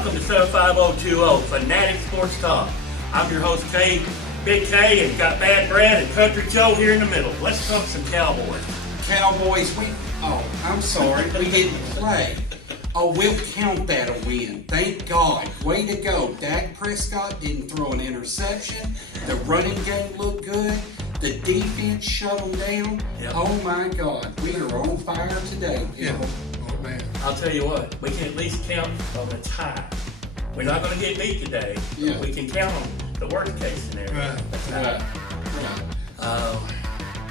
Welcome to 75020 Fanatic Sports Talk. I'm your host, Big K, and got Bad Brad and Country Joe here in the middle. Let's talk some Cowboys. Cowboys, I'm sorry, we didn't play. Oh, we'll count that a win. Thank God. Way to go. Dak Prescott didn't throw an interception. The running game looked good. The defense shut them down. Yep. Oh my God, we are on fire today, people. Oh man. I'll tell you what, we can at least count on a tie. We're not going to get beat today, Yeah. but we can count on the worst case scenario. Right. Right.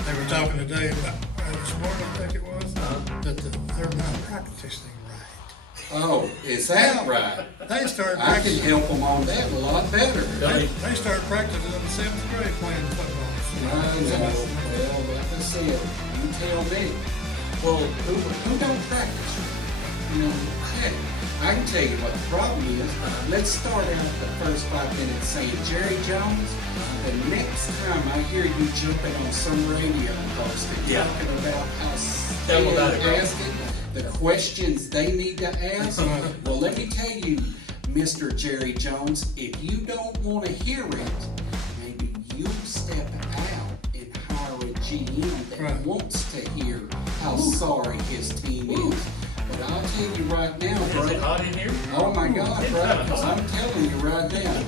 They were talking today about this morning, I think it was, that they're not practicing right. Oh, is that right? They started I can practicing. help them on that a lot better. They started practicing in the 7th grade playing football. I know. Well, like I said, you tell me. Well, who don't practice? You know, heck, I can tell you what the problem is. Let's start out the first 5 minutes saying, Jerry Jones, the next time I hear you jumping on some radio post and talking about how asking the questions they need to ask, well, let me tell you, Mr. Jerry Jones, if you don't want to hear it, maybe you step out and hire a GM that wants to hear how sorry his team is. But I'll tell you right now, bro. Is it hot in here? Oh my God, bro, because I'm telling you right now,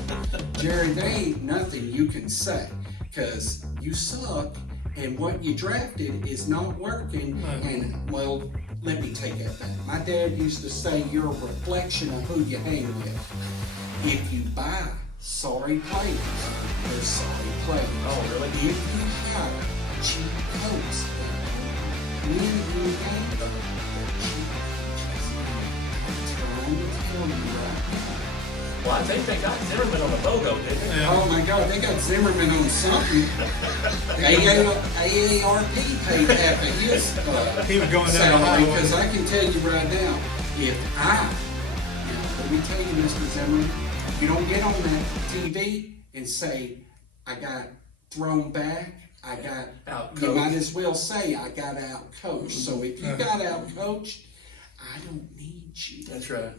Jerry, there ain't nothing you can say, because you suck, and what you drafted is not working, and, well, let me take that back. My dad used to say you're a reflection of who you hang with. If you buy sorry players, they're sorry players. Oh, really? If you hire cheap coats that win you game, they're cheap coaches. I'm trying to tell you right now. Well, I think they got Zimmerman on the BOGO, didn't they? Oh my God, they got Zimmerman on something. AARP paid half of his He was going down the salary, highway. because I can tell you right now, if let me tell you, Mr. Zimmerman, you don't get on that TV and say, I got thrown back, you might as well say I got out-coached. So if you got out-coached, I don't need you. That's right.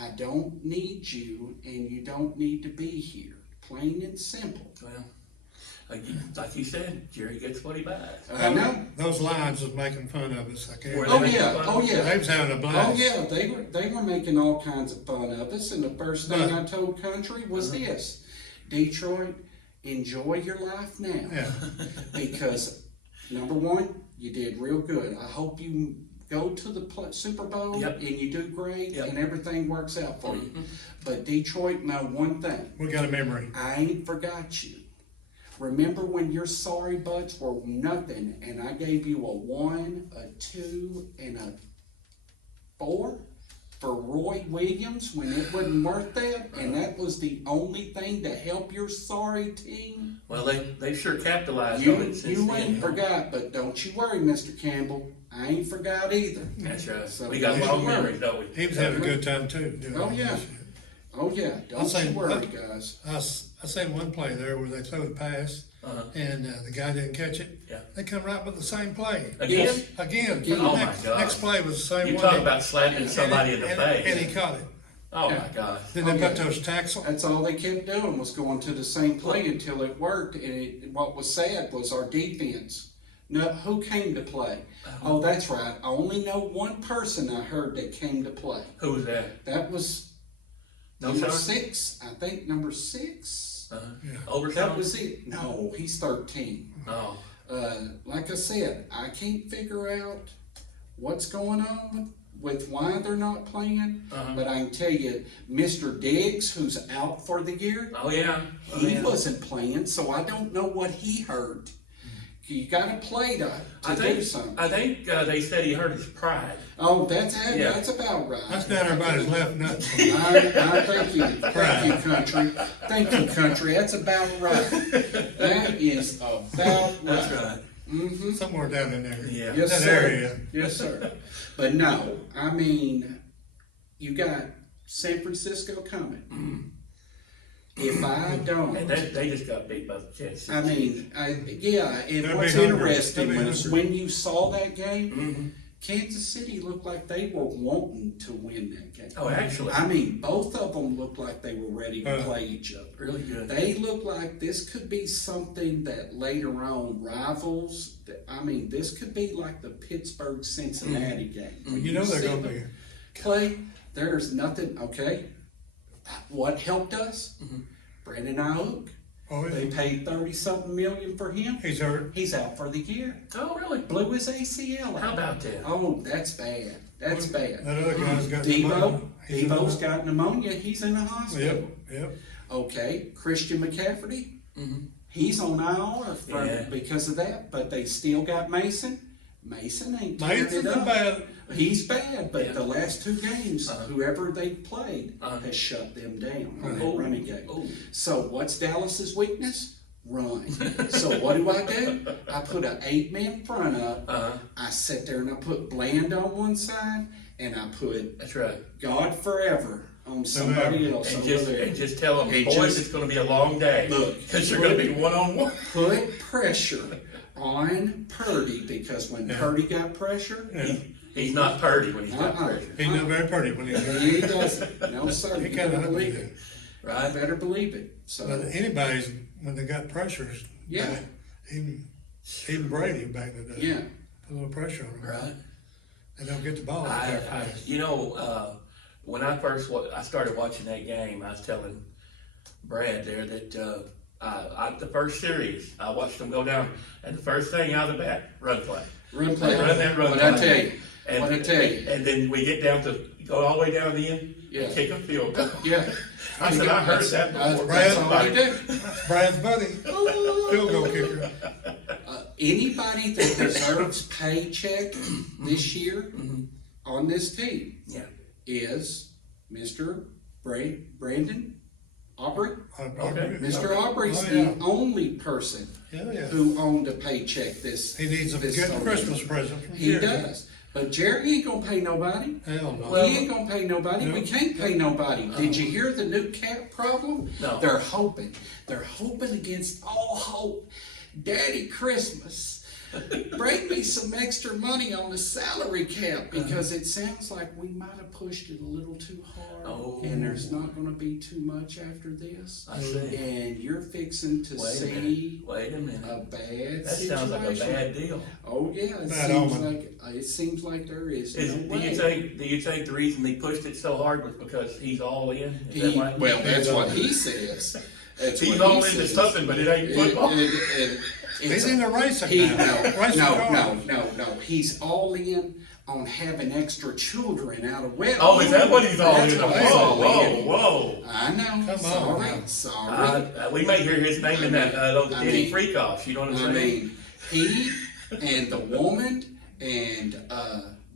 I don't need you, and you don't need to be here. Plain and simple. Well, like you said, Jerry gets what he buys. I know. Those Lions was making fun of us. I can't. Oh yeah. They was having a blast. Oh yeah, they were making all kinds of fun of us, and the first thing I told Country was this: Detroit, enjoy your life now, because number one, you did real good. I hope you go to the Super Bowl and you do great, and everything works out for you. But Detroit, know one thing: We got a memory. I ain't forgot you. Remember when your sorry butts were nothing, and I gave you a 1, a 2, and a 4 for Roy Williams when it wasn't worth that, and that was the only thing to help your sorry team? Well, they sure capitalized on it since You then. ain't forgot, but don't you worry, Mr. Campbell. I ain't forgot either. That's right. So We got long memories, don't we? He was having a good time too. Oh yeah. Oh yeah. Don't you worry, guys. I seen one play there where they threw the pass, and the guy didn't catch it. Yeah. They come right with the same play. Again? Again. Oh my next, God. Next play was the same You one. talk about slapping somebody in the face. And he caught it. Oh my God. Then they put those tackles. That's all they kept doing was going to the same play until it worked. And what was sad was our defense. No, who came to play? Oh, that's right. I only know one person I heard that came to play. Who was that? That was number 6. I think number 6. Overtime? That was it. No, he's 13. Oh. Like I said, I can't figure out what's going on with why they're not playing. But I can tell you, Mr. Diggs, who's out for the year, Oh yeah. he wasn't playing, so I don't know what he heard. You got to play to do something. I think they said he hurt his pride. Oh, that's about right. That's down everybody's left nut. I thank you, Country. Thank you, Country. That's about right. That is about right. That's right. Mm-hmm. Somewhere down in there. Yeah. Yes, that sir. area. Yes, sir. But no, I mean, you got San Francisco coming. If I don't, And they just got beat by the Jets. I mean, and They'll what's be hungry. interesting They'll be was hungry. when you saw that game, Kansas City looked like they were wanting to win that game. Oh, actually. I mean, both of them looked like they were ready to play each other. Really good. They look like this could be something that later on rivals. I mean, this could be like the Pittsburgh-Cincinnati game. When You know they're see going to them be. play. There's nothing. Okay, what helped us? Brandon Ayuk. Oh, They yeah. paid 30-something million for him. He's hurt. He's out for the year. Oh, really? Blew his ACL out. How about that? Oh, that's bad. That's bad. That other guy's got Devo, pneumonia. He's in Devo's the- got pneumonia. He's in the hospital. Yep. Okay, Christian McCaffrey. He's on IR because of that, but they still got Mason. Mason ain't tearing Mason's it up. bad. He's bad, but Yeah. the last two games, whoever they played has shut them down on that running game. Oh. So what's Dallas's weakness? Run. So what do? I put an 8-man front up. I sit there and I put Bland on one side, and I put That's right. God Forever on somebody else And over there. just tell them, And boys, just- it's going to be a long day. Look, Because you're going to be one-on-one. Put pressure on Purdy, because when Purdy got pressure, He's not purdy when he's got pressure. He's not very pretty when he's hurt. he doesn't. No, sir. He You kind better of believe it. Right? I better believe it. So But anybody's, when they got pressures, Yeah. even Brady back in the day, yeah. put a little pressure on them. Right. And they'll get the ball. When I started watching that game, I was telling Brad there that the first series, I watched them go down, and the first thing out of the bat, run play. Run play. Run that run What play. I tell you. And, What I tell you. And then we get down to, go all the way down to the end, Yeah. and kick a field goal. Yeah. I said, I heard that before. That's all we do. That's Brad's buddy, field goal kicker. Anybody that deserves paycheck this year on this team Yeah. is Mr. Brandon Aubrey. Okay. Mr. Aubrey's Oh, yeah. the only person Yeah. who owned a paycheck this. He needs a this good summer. Christmas present from He Jerry. does. But Jerry ain't gonna pay nobody. Hell no. He ain't gonna pay nobody. No. We can't pay nobody. Did you hear the new cap problem? No. They're hoping. They're hoping against all hope. Daddy Christmas, bring me some extra money on the salary cap, because it sounds like we might have pushed it a little too hard, Oh. and there's not gonna be too much after this. I see. And you're fixing to Wait a see minute. Wait a minute. a bad That situation. sounds like a bad deal. Oh yeah, it Bad seems omen. like there is Do no way. you think the reason he pushed it so hard was because he's all in? Is that why? Well, that's what he says. That's He's what all he into says. something, but it ain't football. He's in the racing He, now. Racing cars. no. He's all in on having extra children out of wedlock. Oh, is that what he's all That's in? what he's all in. Whoa. I know. Come on sorry, now. sorry. We may hear his name in that those I Diddy mean- freak-offs, you know what I'm I saying? mean, he and the woman and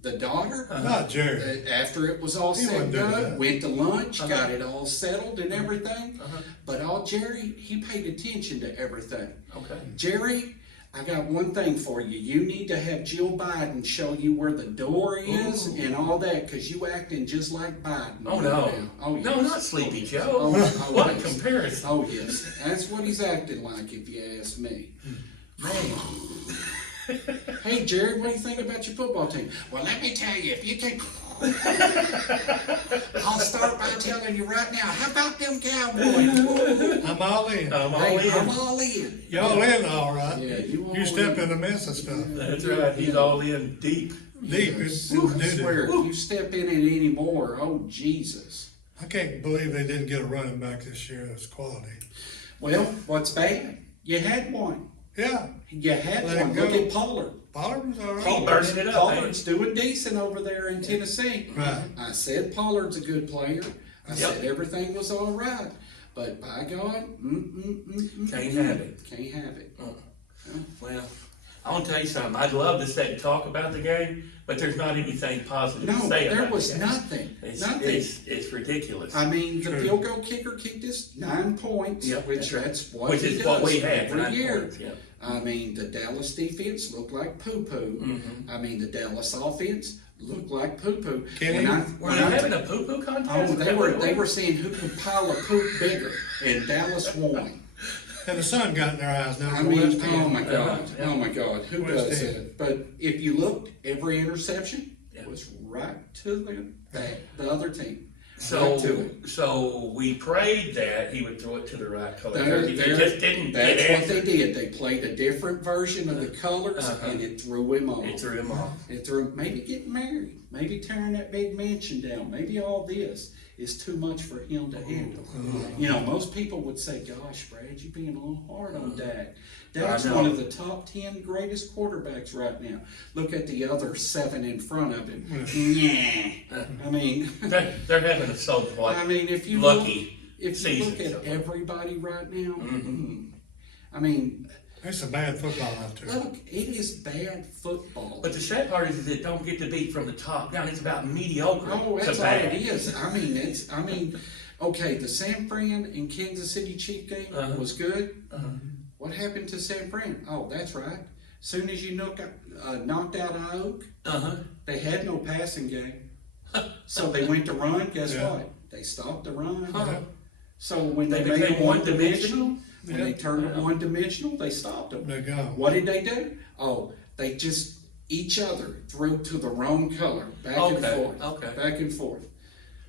the daughter. Not Jerry. After it was all He said and wouldn't do done, that. went to lunch, got it all settled and everything. Uh-huh. But all Jerry, he paid attention to everything. Okay. Jerry, I got one thing for you. You need to have Jill Biden show you where the door is and all that, because you acting just like Biden. Oh, right no. now. Oh, No, yes. not Sleepy Joe. Oh, oh, What a yes. comparison. Oh, yes. That's what he's acting like, if you ask me. Man. Hey, Jerry, what do you think about your football team? Well, let me tell you, if you can... I'll start by telling you right now, how about them Cowboys? I'm all in. I'm all Hey, in. I'm all in. Y'all in all right. Yeah, you all You step in. in the mess and stuff. That's right. He's all in deep. Deep. It's I nudity. swear, if you step in it anymore, oh, Jesus. I can't believe they didn't get a running back this year that's quality. Well, what's bad? You had one. Yeah. You had Let one. him go. Look at Pollard. Pollard was all right. He burning it up, Pollard's doing decent over there in Tennessee. Right. I said Pollard's a good player. I Yep. said everything was all right. But by God, Can't have it. Can't have it. Well, I want to tell you something. I'd love to sit and talk about the game, but there's not anything positive to No, say about there the was game. nothing. It's, Nothing. it's ridiculous. I mean, the True. field goal kicker kicked us 9 points, Yep, which that's right. that's what Which he is what does we had, every 9 year. points, yep. I mean, the Dallas defense looked like poo-poo. I mean, the Dallas offense looked like poo-poo. Kenny, Were they having a poo-poo contest? Oh, Is they that what were it they was? were saying who could pile a poop bigger, and Dallas won. And the sun got in their eyes now. I from the mean, West End. oh my God, Yeah. oh my God, who West does End. that? But if you looked, every interception Yeah. was right to the other team. So, Right to it. so we prayed that he would throw it to the right color. There- He there- just didn't get That's what it. they did. They played a different version of the colors, Uh-huh. and it threw him off. He threw him off. It threw maybe getting married, maybe tearing that big mansion down, maybe all this is too much for him to handle. You know, most people would say, "Gosh, Brad, you're being a little hard on Dak." Dak's I know. one of the top 10 greatest quarterbacks right now. Look at the other 7 in front of him. Yeah, I mean, They're having a so I mean, if you lucky look season. at everybody right now, Mhm. I mean, It's a bad football out there. look, it is bad football. But the sad part is it don't get to be from the top down. It's about mediocre Oh, to that's all bad. it is. I mean, okay, the San Fran and Kansas City Chief game Uh-huh. was good. Uh-huh. What happened to San Fran? Oh, that's right. Soon as you knocked out Iowa, Uh-huh. they had no passing game. So they went to run. Guess Yeah. what? They stopped the run. Huh. So when They they made became them one-dimensional, when Yeah. they turned them one-dimensional, they stopped them. They go. What did they do? Oh, they just each other threw to the wrong color, back and Okay, forth, okay. back and forth.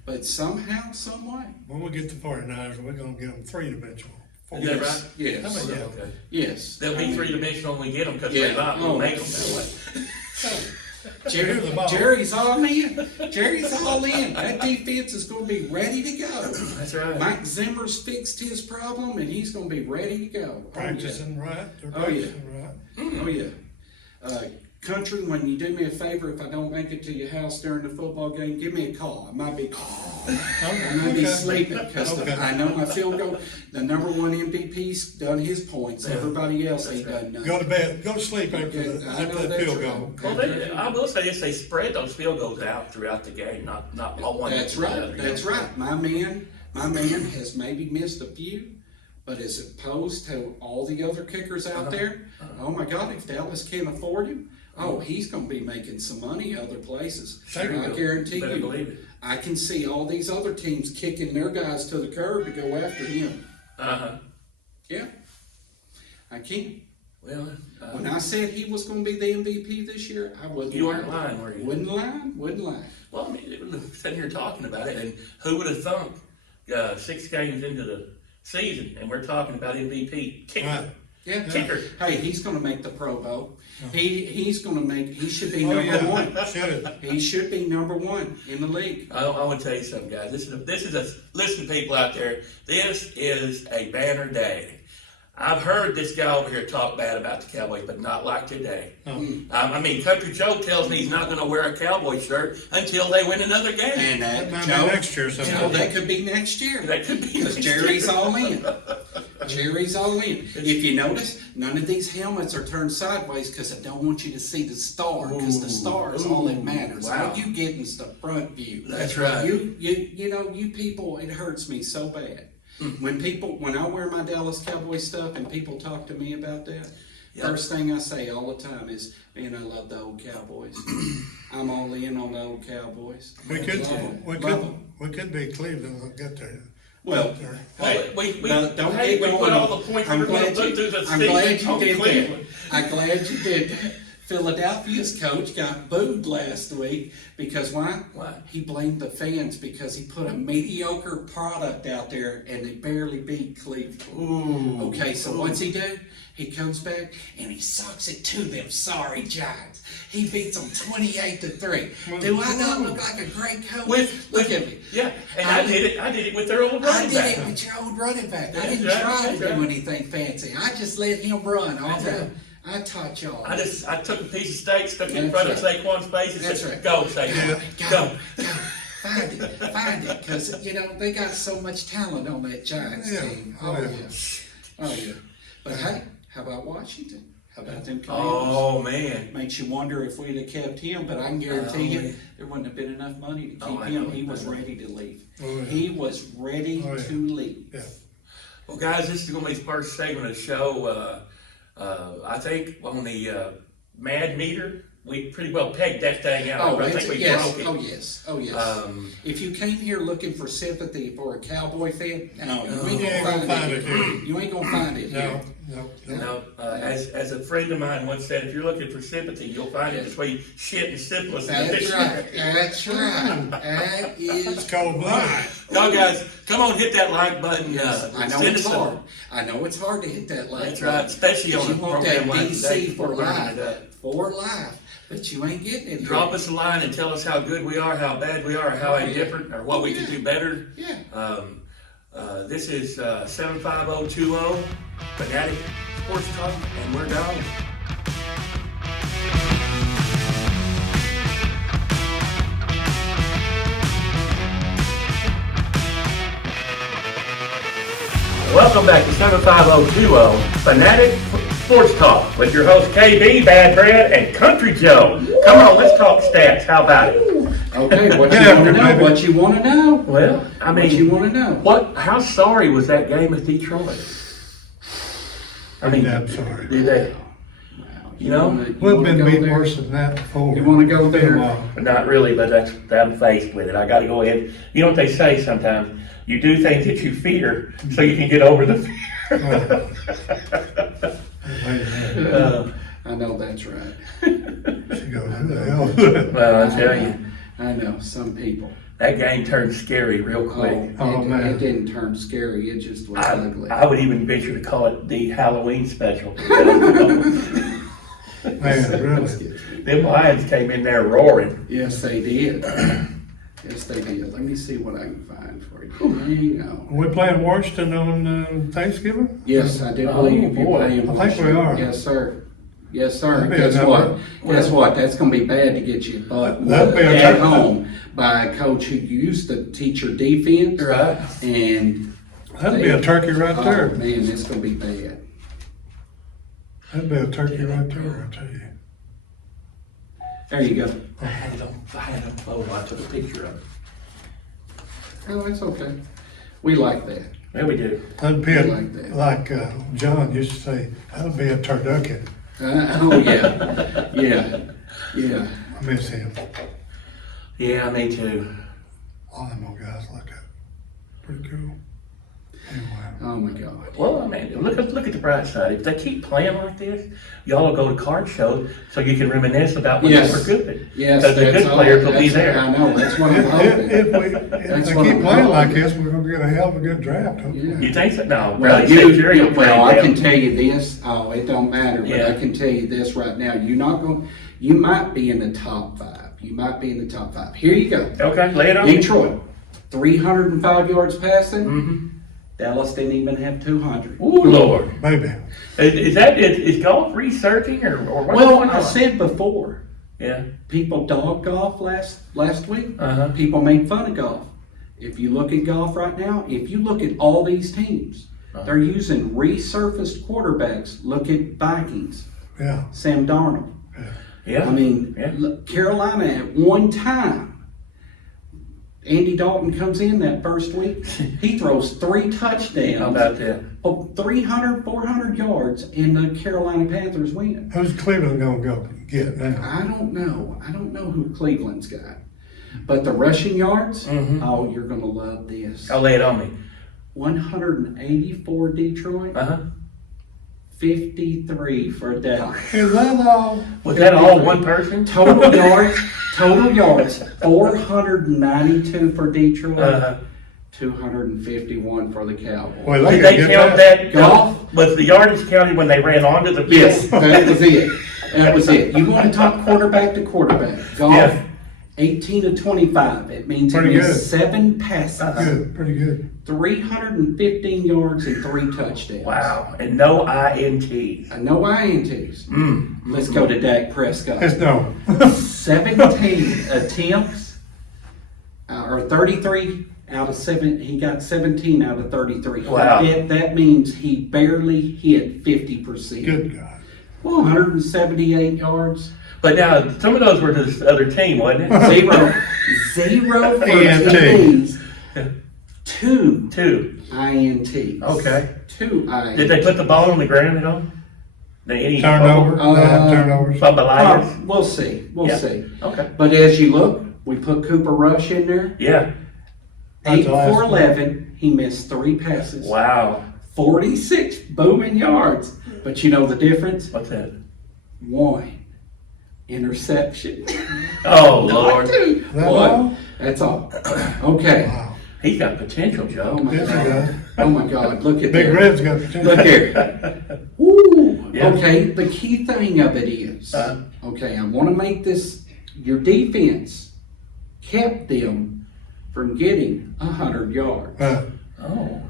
But somehow, some way, When we get to 49ers, we're gonna give them three-dimensional. Is that right? yes, I mean, yeah. Okay. yes. They'll I be mean, three-dimensional when we get them because Yeah. we're not. We'll Oh. make them that way. Jerry, Here's the ball. Jerry's all in. Jerry's all in. That defense is going to be ready to go. That's right. Mike Zimmer's fixed his problem, and he's going to be ready to go. Practicing right, they're Oh, yeah. practicing right. Oh yeah. Country, when you do me a favor, if I don't make it to your house during the football game, give me a call. I might be I might be Okay. sleeping because Okay. I know my field goal. The number one MVP's done his points. Everybody else ain't done nothing. Go to bed, go to sleep after I know that that's field right. goal. Well, I will say this: they spread those field goals out throughout the game, not all one. That's after the right. other, you That's know. right. My man has maybe missed a few, but as opposed to all the other kickers out there, oh my God, if Dallas can't afford him, oh, he's going to be making some money other places. Sure I will. guarantee Better you. believe it. I can see all these other teams kicking their guys to the curb to go after him. Uh-huh. Yeah, I can. Well, When I said he was going to be the MVP this year, I wasn't. you weren't lying, were you? Wouldn't lie. Wouldn't lie. Well, I mean, sitting here talking about it, and who would have thunk 6 games into the season, and we're talking about MVP kicker. Right. Yeah. Kicker. Hey, he's going to make the Pro Bowl. He should be Oh, number yeah. one. Should. He should be number one in the league. I want to tell you something, guys. Listen, people out there. This is a banner day. I've heard this guy over here talk bad about the Cowboys, but not like today. I mean, Country Joe tells me he's not going to wear a Cowboy shirt until they win another game. And That might be Joe, next year sometime. that could be next year. That could be Because next Jerry's year. all in. Jerry's all in. If you notice, none of these helmets are turned sideways because I don't want you to see the star. Because the star is all that matters. Wow. All you get is the front view. That's right. You people, it hurts me so bad. When I wear my Dallas Cowboy stuff and people talk to me about that, Yep. first thing I say all the time is, man, I love the old Cowboys. I'm all in on the old Cowboys. We could, Love 'em. we Love could, 'em. we could be Cleveland, we'll get there. Well, There. hey, we don't hey, get we going. put all the points we were going to put through the I'm glad season you on did Cleveland. that. I'm glad you did that. Philadelphia's coach got booed last week because why? Why? He blamed the fans because he put a mediocre product out there and they barely beat Cleveland. Ooh. Okay, so what's he do? He comes back and he sucks it to them sorry Giants. He beats them 28-3. Do I not look like a great coach? Look at me. Yeah, and I did it with their old I running did back. it with your old running back. I That's didn't right, try to that's do right. anything fancy. I just let him run all That's day. right. I taught y'all. I took a piece of steak, stuck it in That's front of right. Saquon's face, and That's said, right. "Go, Saquon, Go. go." Find it, because they got so much talent on that Giants Yeah. team. Oh, Oh yeah. yeah, oh yeah. But hey, how about Washington? How about them Commanders? Oh man, Makes you wonder if we'd have kept him, but I can guarantee Oh, you yeah. there wouldn't have been enough money to keep Oh, I him. know. He was ready to leave. Oh, yeah. He was ready Oh, yeah. to leave. Yeah. well, guys, this is going to be the first segment of the show. I think on the Mad Meter we pretty well pegged that thing out. Oh, I think we yes, broke it. oh, yes, oh, yes. If you came here looking for sympathy for a cowboy fan, no, you ain't gonna find it here. You ain't gonna find it here. No. As a friend of mine once said, if you're looking for sympathy, you'll find it between shit and syphilis. That's right, that's right. That is It's cold blooded. Y'all guys, come on, hit that like button. I know send it's us a- hard. I know it's hard to hit that like That's button. right, especially on You a want that program like today. DC for before we wrap it up. life, for life, but you ain't getting it. Drop here. us a line and tell us how good we are, how bad we are, or how indifferent, or what we can do better. Yeah. This is 75020 Fanatic Sports Talk, and we're gone. Welcome back to 75020 Fanatic Sports Talk with your host KB, Bad Brad, and Country Joe. Come on, let's talk stats. How about it? Okay, what you want to know? What you want to know? Well, I mean, What you want to know? How sorry was that game with Detroit? I mean, I'm sorry. did they? You know, We've been beat worse than that before. You want to go there? not really, but I'm faced with it. I got to go ahead. You know what they say sometimes? You do things that you fear so you can get over the fear. I know that's right. She goes, who the hell? Well, I tell you, I know, some people. that game turned scary real quick. Man. It didn't turn scary, it just was ugly. I would even venture to call it the Halloween special. Man, really. Them Lions came in there roaring. Yes, they did. Yes, they did. Let me see what I can find for you. Hang on. Are we playing Washington on Thanksgiving? Yes, I do Oh, believe you're boy. playing. I think we are. Yes, sir. Yes, sir. That'd be Guess another- what? Guess what? That's gonna be bad to get you butt That'd be a at tough- home by a coach who used to teach your defense. Right. And That'd be a turkey right oh there. man, it's gonna be bad. That'd be a turkey right there, I tell you. There you go. I had it on photo. I took a picture of it. Oh, that's okay. We like that. Yeah, we do. That'd be Like that. like John used to say, that'd be a turducken. Oh yeah, yeah. I miss him. Yeah, me too. All them old guys like that. Pretty cool. Anyway. Oh my God. Well, I mean, look at the bright side. If they keep playing like this, y'all will go to card shows so you can reminisce about when Yes. they were good. Yes, Because the that's good all. players will be That's- there. I know. That's what I'm hoping. If That's they what keep I'm playing like hoping. this, we're gonna get a hell of a good draft, hopefully. Yeah. You think so? No. Well, I'd say Jerry will play I them. can tell you this. Oh, it don't matter. But Yeah. I can tell you this right now. You're not going. You might be in the top 5. You might be in the top 5. Here you go. Okay, lay it on me. Detroit, 305 yards passing. Mm-hmm. Dallas didn't even have 200. Ooh, Lord. Maybe. Is golf researching or what's Well, going on? I said before, Yeah. people dogged golf last week. Uh-huh. People made fun of golf. If you look at golf right now, if you look at all these teams, they're using resurfaced quarterbacks. Look at Vikings, Yeah. Sam Darnold. Yeah. I mean, Yeah. look, Carolina at one time, Andy Dalton comes in that first week. He throws 3 touchdowns. How about that? 300, 400 yards, and the Carolina Panthers win. Who's Cleveland gonna go get now? I don't know. I don't know who Cleveland's got. But the rushing yards, oh, you're going to love this. I'll lay it on me. 184 Detroit, Uh-huh. 53 for Dallas. Is that all? Was that all one person? Total yards, 492 for Detroit, Uh-huh. 251 for the Cowboys. Well, Did gotta they get count that. that? Golf? Was the yardage counted when they ran onto the field? Yes, that was it. That was it. You want to talk quarterback to quarterback. Golf, Yeah. 18 to 25. It means Pretty it was good. 7 passes, Good, pretty good. 315 yards, and 3 touchdowns. Wow. And no INTs. No INTs. Mm. Let's go to Dak Prescott. Let's no. 17 attempts, or 33 out of 7. He got 17 out of 33. Wow. That means he barely hit 50%. Good God. 178 yards. But now, some of those were to this other team, wasn't it? Zero for INT. TDs. 2 Two. INTs. Okay. 2 INTs. Did they put the ball on the ground at all? Any Turnover, they have turnovers. Bubba We'll see. We'll Yeah. see. Okay. But as you look, we put Cooper Rush in there. Yeah. 8 That's the last for one. 11. He missed 3 passes. Wow. 46 booming yards. But you know the difference? What's that? 1 interception. Oh, Not Lord. 2. That 1. all? That's all. Okay. Wow. He's got potential, Oh Joe. my Yes, he God. does. Oh my God. Look at Big that. Red's got potential. Look here. Ooh. Yeah. Okay. The key thing of it is, okay, I want to make this, your defense kept them from getting 100 yards. Oh,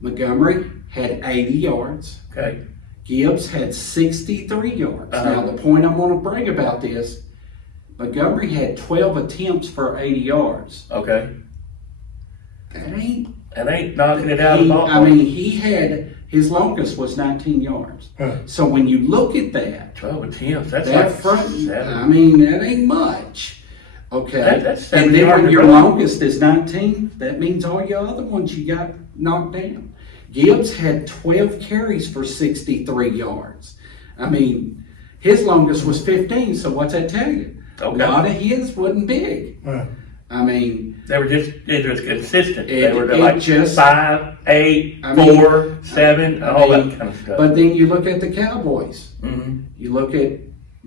Montgomery had 80 yards. okay. Gibbs had 63 yards. Uh-huh. Now, the point I'm going to bring about this, Montgomery had 12 attempts for 80 yards. Okay. That ain't. And ain't knocking it out of the ballpark. I mean, he had, his longest was 19 yards. So when you look at that, 12 attempts. That's that like front, 7. I mean, that ain't much. Okay. That's and 7 then yards when to your run. longest is 19, that means all your other ones you got knocked down. Gibbs had 12 carries for 63 yards. I mean, his longest was 15, so what's that tell you? Okay. A lot of his wasn't big. Right. I mean, They were just consistent. They It- were it like just- 5, 8, I mean- 4, 7, all that kind of stuff. but then you look at the Cowboys. Mm-hmm. You look at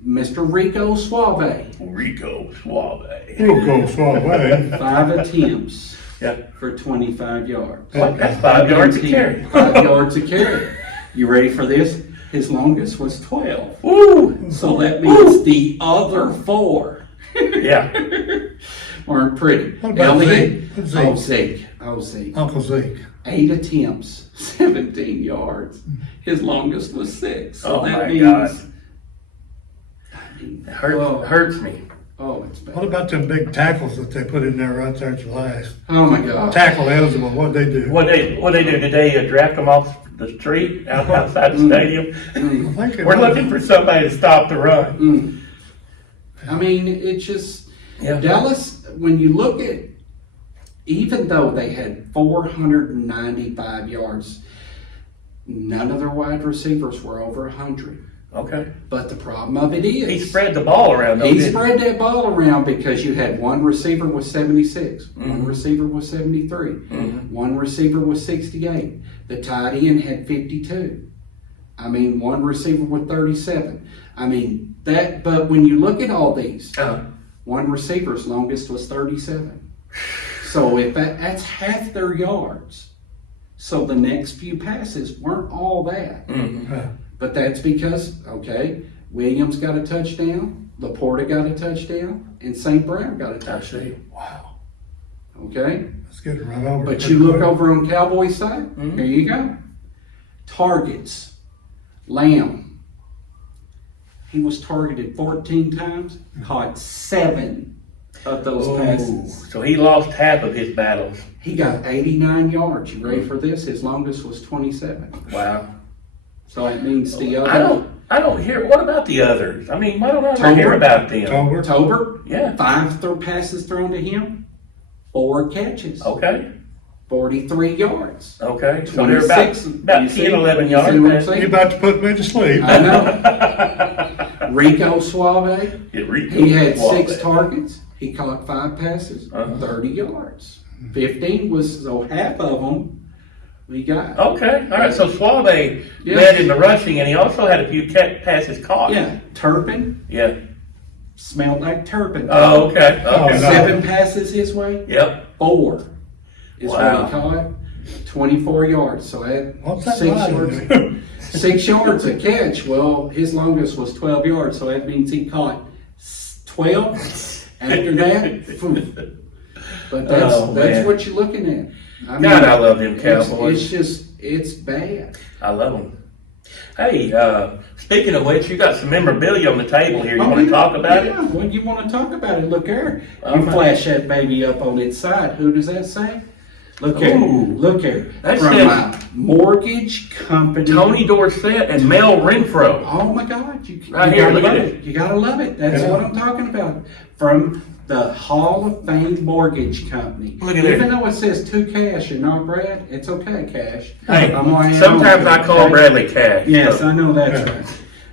Mr. Rico Suave, Rico Suave. We'll go far away. 5 attempts Yeah. for 25 yards. That's 5 yards a carry. 5 yards a carry. You ready for this? His longest was 12. Woo! So that means the other 4 Yeah. weren't pretty. What about Elliott? Zeke? Oh, Zeke. Oh, Zeke. Uncle Zeke. 8 attempts, 17 yards. His longest was 6. So Oh, that my means. God. I mean, It hurts me. Oh, it's bad. What about them big tackles that they put in there right there at the last? Oh my God. Tackle eligible, what'd they do? What they do? Did they draft them off the street outside the stadium? Mm. I think they We're might- looking for somebody to stop the run. Mm. I mean, it's just Yeah. Dallas. When you look at, even though they had 495 yards, none of their wide receivers were over 100. Okay. But the problem of it is, He spread the ball around. Though, he didn't he? spread that ball around because you had one receiver was 76, one Mhm. receiver was 73, Mhm. one receiver was 68. The tight end had 52. I mean, one receiver with 37. I mean, that, but when you look at all these, one receiver's longest was 37. So if that's half their yards. So the next few passes weren't all that. Mhm. But that's because, okay, Williams got a touchdown, Laporta got a touchdown, and St. Brown got a I touchdown. see. Wow. Okay? Let's get it right over. But pretty you look quick. over on Cowboys side, Mhm. here you go. Targets. Lamb. He was targeted 14 times, caught 7 of those passes. So he lost half of his battles. He got 89 yards. You ready for this? His longest was 27. Wow. So that means the I other. don't hear. What about the others? I mean, why don't I ever Tober. hear about them? Tober. Tober, Yeah. 5 passes thrown to him, 4 catches, Okay. 43 yards. Okay. So they're about 26. 10, 11 You yards. see what I'm back. saying? You about to put me to sleep. I know. Rico Suave, Get Rico he had Suave. 6 targets. He caught 5 passes, Uh-huh. 30 yards. 15 was, so half of them we got. Okay. All right. So Suave Yeah. led in the rushing, and he also had a few passes caught. Yeah, Turpin, Yeah. smelled like Turpin. Oh, okay. Oh, Okay. no. 7 passes his way, Yep. 4 is Wow. what he caught. 24 yards, so that What's that 6 line? yards. 6 yards a catch. Well, his longest was 12 yards, so that means he caught 12. After that, phew. But that's man. what you're looking at. I God, I love them it's Cowboys. it's bad. I love them. Hey, speaking of which, you got some memorabilia on the table here. You want to yeah, talk about yeah. it? Well, you want to talk about it? Look here. You Okay. flash that baby up on its side. Who does that say? Look here. Ooh. Look here. That From says- my mortgage company. Tony Dorsett and Mel Renfro. Oh my God! You Right you here, gotta look at love it. it. You gotta love it. That's Yeah. what I'm talking about. From the Hall of Fame Mortgage Company. Look at Even that. though it says to Cash and not Brad, it's okay, Cash. Hey, I'm on your sometimes own, I call okay? Bradley Cash. Yes, so- I know that's Yeah. right.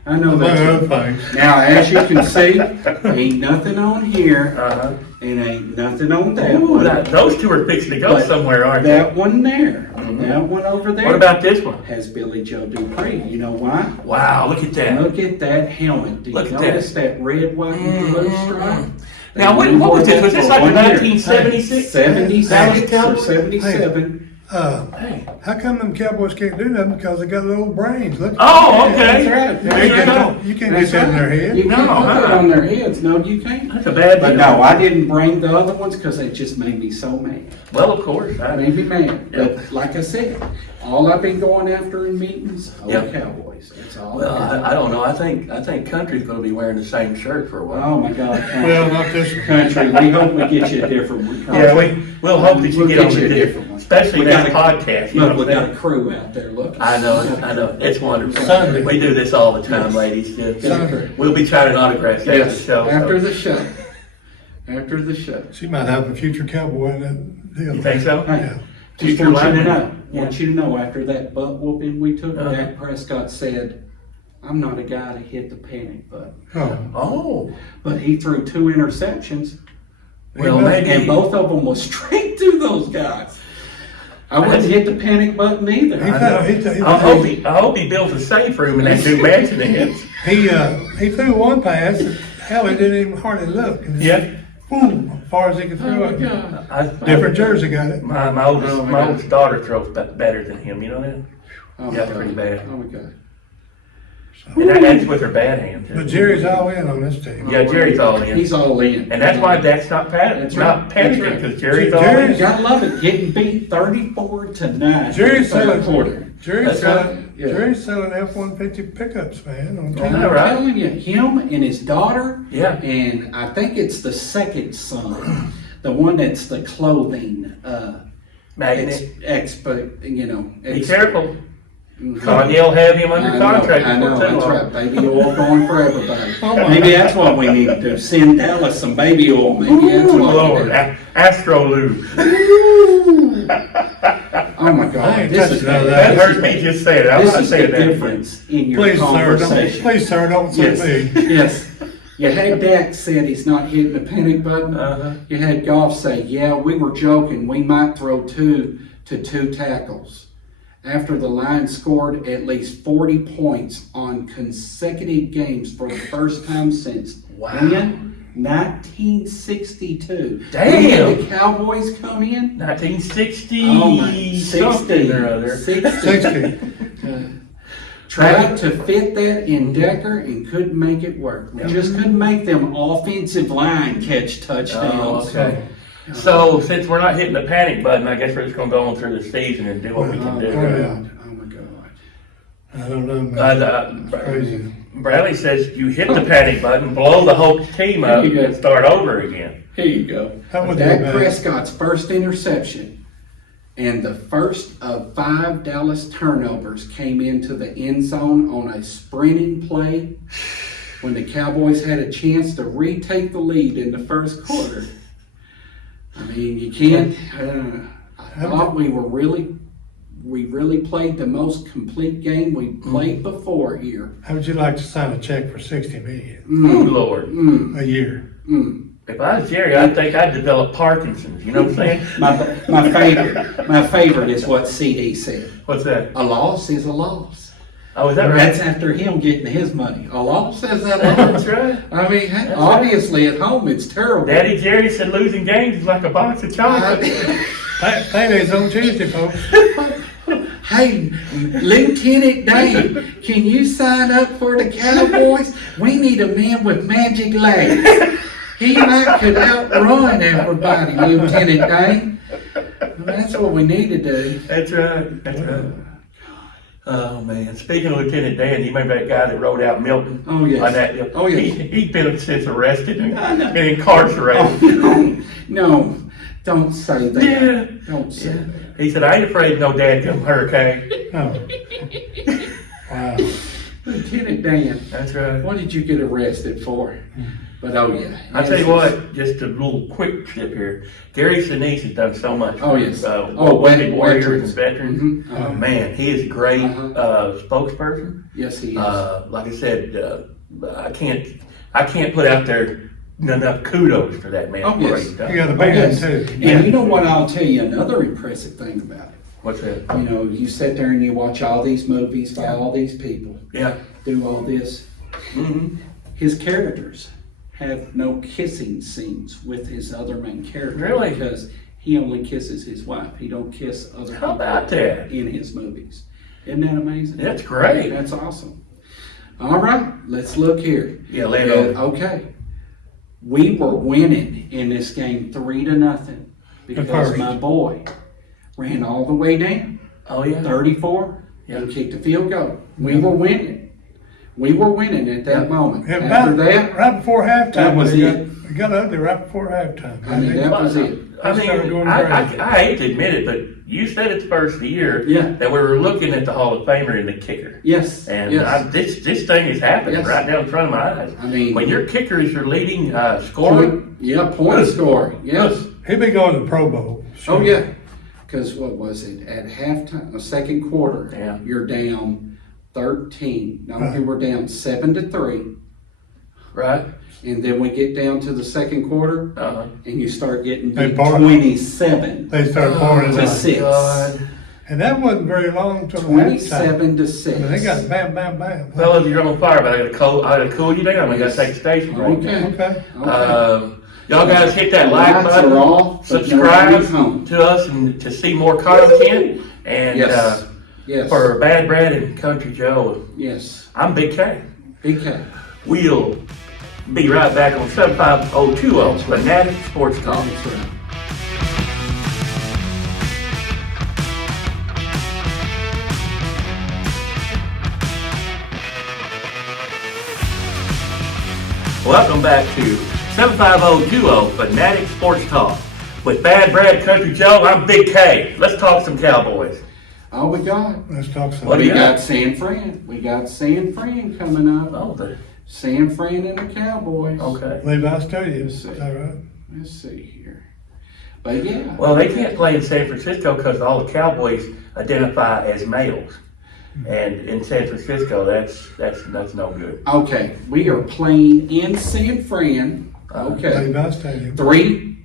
I know Among that. other things. Now, as you can see, ain't nothing on here, Uh-huh. and ain't nothing on that Ooh, one. those two are fixing to go But somewhere, aren't they? That one there, and that one over there. What about this one? Has Billy Joe Dupree. You know why? Wow, look at that. Look at that helmet. Do you Look at notice that red, white, and blue stripe? Now, what was this? Was this like the 1976? 76 or Cowboys? 77. Hey. How come them Cowboys can't do nothing? Because they got little brains. Look. Oh, okay. That's right. There you go. You can't get that in their head. You can't No, put that huh? on their heads. No, you can't. That's a bad But deal. no, I didn't bring the other ones because they just made me so mad. Well, of course. It made me mad. But like I said, all I've been going after in meetings, Yep. Cowboys. That's all. Well, I don't know. I think country's going to be wearing the same shirt for a while. Oh my God, Well, not this one. country. We hope we get you a different one. Yeah, we'll hope that you We'll get on you the a different one. especially We this got a- podcast. You know Look, what we I'm got saying? a crew out there looking. I know. It's wonderful. Sunday. We do this all the time, ladies. Sunday. We'll be trying autographs after the Yes, show. after so. the show. After the show. She might have a future cowboy in that deal. You think so? Hey, Yeah. just Future want you to lineman. know, want you to know, after that butt whooping we took, Uh-huh. Dak Prescott said, I'm not a guy to hit the panic button. Oh, Oh, But he threw 2 interceptions, well, He maybe. and both of them was straight to those guys. I wouldn't hit the panic button either. He threw- I hope he builds a safe room in that new mansion of his. he threw one pass. Hell, he didn't even hardly look. And just, Yeah. boom, as far as he could Oh throw my it. God. Different jersey got it. My oldest, Oh, my my God. oldest daughter throws better than him. You know that? Oh my Yeah, God. pretty bad. Oh my God. And that's with her bad hand. too. But Jerry's all in on this team. Yeah, Jerry's all in. He's all in. And that's why Dak's not That's right. not panicking, That's right. because Jerry's all Jerry's- in. You gotta love it, getting beat 34-9. Jerry's Third selling quarter. Jerry's That's selling. Yeah. Jerry's selling F-150 pickups, man. On Yeah. TV. I'm right. telling you, him and his daughter, Yeah. and I think it's the second son, the one that's the clothing, Magnet. expert, you know. Be careful. Kanye will have him under contract I know, before too that's long. right, baby oil going for everybody. Oh my Maybe that's what we need to do, send Dallas some baby oil, maybe that's Ooh, what Lord, we do. Astro Lube. Oh my I God, ain't this touching is, none of That that. hurts me just saying it. I'm this not is the saying that. difference in your Please, sir, conversation. please, sir, don't say Yes, me. yes. You had Dak said he's not hitting the panic button. Uh-huh. You had Goff say, yeah, we were joking. We might throw 2 to 2 tackles. After the Lions scored at least 40 points on consecutive games for the first time since Wow. when? 1962. Damn. When did the Cowboys come in? 1960 Oh my, something or other. 60. Tried to fit that in Decker and couldn't make it work. We just couldn't make them offensive line catch touchdowns. Oh, okay. So since we're not hitting the panic button, I guess we're just gonna go on through the season and do what we Oh can my do. God. Oh my God. I don't know, man. Crazy. Bradley says you hit the panic button, blow the whole team up, There you go. and start over again. Here you go. That would be Dak bad. Prescott's first interception and the first of 5 Dallas turnovers came into the end zone on a sprinting play when the Cowboys had a chance to retake the lead in the first quarter. I mean, you can't. I thought we really played the most complete game we played before here. How would you like to sign a check for $60 million Oh Lord. a year? If I was Jerry, I think I'd develop Parkinson's. You know what I'm saying? My favorite is what CD said. What's that? A loss is a loss. Oh, is that That's right? after him getting his money. A loss is a That's loss. right. I mean, obviously at home it's terrible. Daddy Jerry said losing games is like a box of chocolate. Payday's on Tuesday, folks. Hey, Lieutenant Dan, can you sign up for the Cowboys? We need a man with magic legs. He might could outrun everybody, Lieutenant Dan. That's what we need to do. That's right. That's right. Oh man! Speaking of Lieutenant Dan, you remember that guy that rode out Milton? Oh, yes. On that, Oh, yes. He's been since arrested and I know. been incarcerated. Oh, no, don't say that. Yeah. Don't say Yeah. that. He said, "I ain't afraid of no dadgum hurricane." Oh. Wow. Lieutenant Dan, That's right. what did you get arrested for? But oh yeah. I tell you what, just a little quick tip here. Gary Sinise has done so much. Oh, yes. Wounded warriors and veterans. veterans. Mhm. Man, he is a great Uh-huh. spokesperson. Yes, he is. Like I said, I can't put out there enough kudos for that man. Oh, for yes. what he's done. You got a Oh, band yes. too. And you know what? I'll tell you another impressive thing about it. What's that? You know, you sit there and you watch all these movies by all these people Yeah. do all this. Mm-hmm. His characters have no kissing scenes with his other main character. Really? Because he only kisses his wife. He don't kiss other people. How about that? In his movies. Isn't that amazing? That's great. That's awesome. All right, let's look here. Yeah, lay it on. Okay. We were winning in this game 3-0 because first. my boy ran all the way down, Oh yeah. 34, Yeah. and kicked a field goal. We were winning. We were winning at that moment. Yeah, After that, right before halftime, that was it. We got ugly right before halftime. I mean, that was it. I They started mean, going I crazy. hate to admit it, but you said at the first of the year Yeah. that we were looking at the Hall of Famer and the kicker. Yes. And yes. this thing is happening Yes. right now in front of my eyes. I mean, When your kicker is your leading scorer, point scoring. Yes. He'll be going to the Pro Bowl. Oh yeah. Because what was it? At halftime, the second quarter, Yeah. you're down 13. No, Right. we were down 7-3. right? And then we get down to the second quarter, Uh-huh. and you start getting They beat part- 27 They started pouring it to out. 6. God. And that wasn't very long until the halftime. 27 to 6. I mean, they got bam, bam, bam. Fellas, you're on fire, but I gotta cool you down. I gotta take a station break. Okay. Okay. Y'all guys hit that like Lights are button, off, but subscribe nobody's home. to us and to see more content. And Yes. Yes. for Bad Brad and Country Joe, Yes. I'm Big K. Big K. We'll be right back on 75020 Fanatic Sports Talk. That's right. Welcome back to 75020 Fanatic Sports Talk. With Bad Brad, Country Joe, I'm Big K. Let's talk some Cowboys. All we got. Let's talk some. What do We you got got? San Fran. We got San Fran coming up. Oh, the, San Fran and the Cowboys. okay. Levi Stadium, is that right? Let's see here. But yeah. Well, they can't play in San Francisco because all the Cowboys identify as males. And in San Francisco, that's no good. Okay, we are playing in San Fran. Okay. Levi Stadium.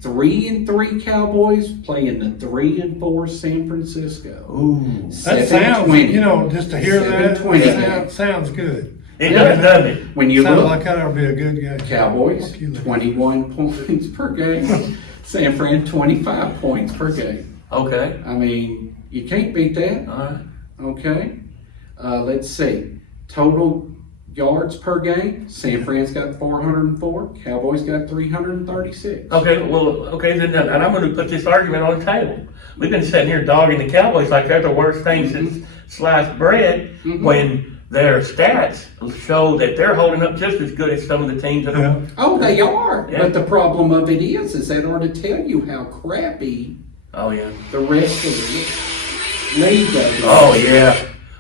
3-3 Cowboys playing the 3-4 San Francisco. Ooh. That sounds, 7-20. you know, just to hear that, 7-20. sounds good. It does, doesn't it? When you Sounds look, like that would be a good game. Cowboys, What you look- 21 points per game. San Fran, 25 points per game. Okay. I mean, you can't beat that. All right. Okay. Let's see. Total yards per game. San Fran's got 404. Cowboys got 336. Okay, then, and I'm going to put this argument on the table. We've been sitting here dogging the Cowboys like they're the worst thing since sliced bread, Mhm. when their stats show that they're holding up just as good as some of the teams that Yeah. are. Oh, they are. Yeah. But the problem of it is that ought to tell you how crappy Oh yeah. the rest of the league is. Oh yeah.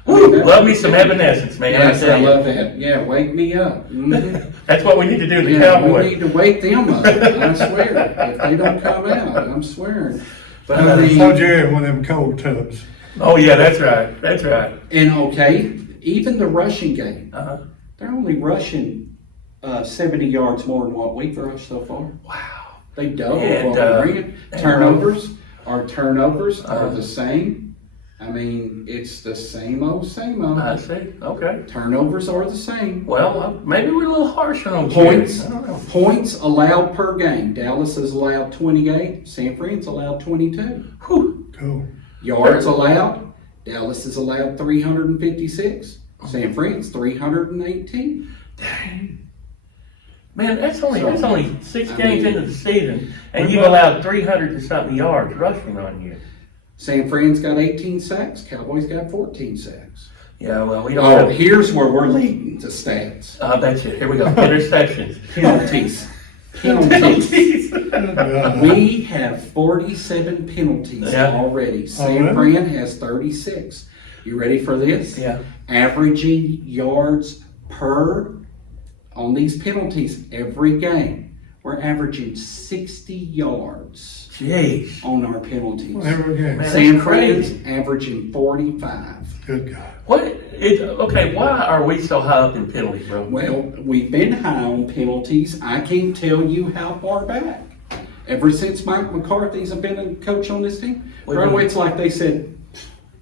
Woo, love me some Evanescence, man. Yes, I tell I you. love that. Yeah, wake me up. Mhm. That's what we need to do to the Yeah, we Cowboys. need to wake them up. I swear. If they don't come out, I'm swearing. But I So mean, Jerry, one of them cold tubs. Oh yeah, that's right. That's right. and okay, even the rushing game, Uh-huh. they're only rushing 70 yards more than what we've rushed so far. Wow. They doubled And, what we ran. and- Turnovers, our turnovers are Uh-huh. the same. I mean, it's the same old, same old. I see. Okay. Turnovers are the same. Well, maybe we're a little harsh on Jerry. Points, I don't know. points allowed per game. Dallas is allowed 28. San Fran's allowed 22. Whew. Cool. Yards allowed. Dallas is allowed 356. San Fran's 318. Dang. Man, that's only 6 I games mean- into the season, and you've allowed 300 and something yards rushing on you. San Fran's got 18 sacks. Cowboys got 14 sacks. Yeah, well, we don't Oh, have. here's where we're leading to stats. That's it. Here we go. Interceptions. Penalties. Penalties. Yeah. We have 47 penalties Yeah. already. San Already? Fran has 36. You ready for this? Yeah. Averaging yards per on these penalties every game, we're averaging 60 yards Jeez. on our penalties. Every game. Man. San That's crazy. Fran's averaging 45. Good God. Okay, why are we so high up in penalties, bro? Well, we've been high on penalties. I can't tell you how far back. Ever since Mike McCarthy's been a coach on this team, bro, it's like they said,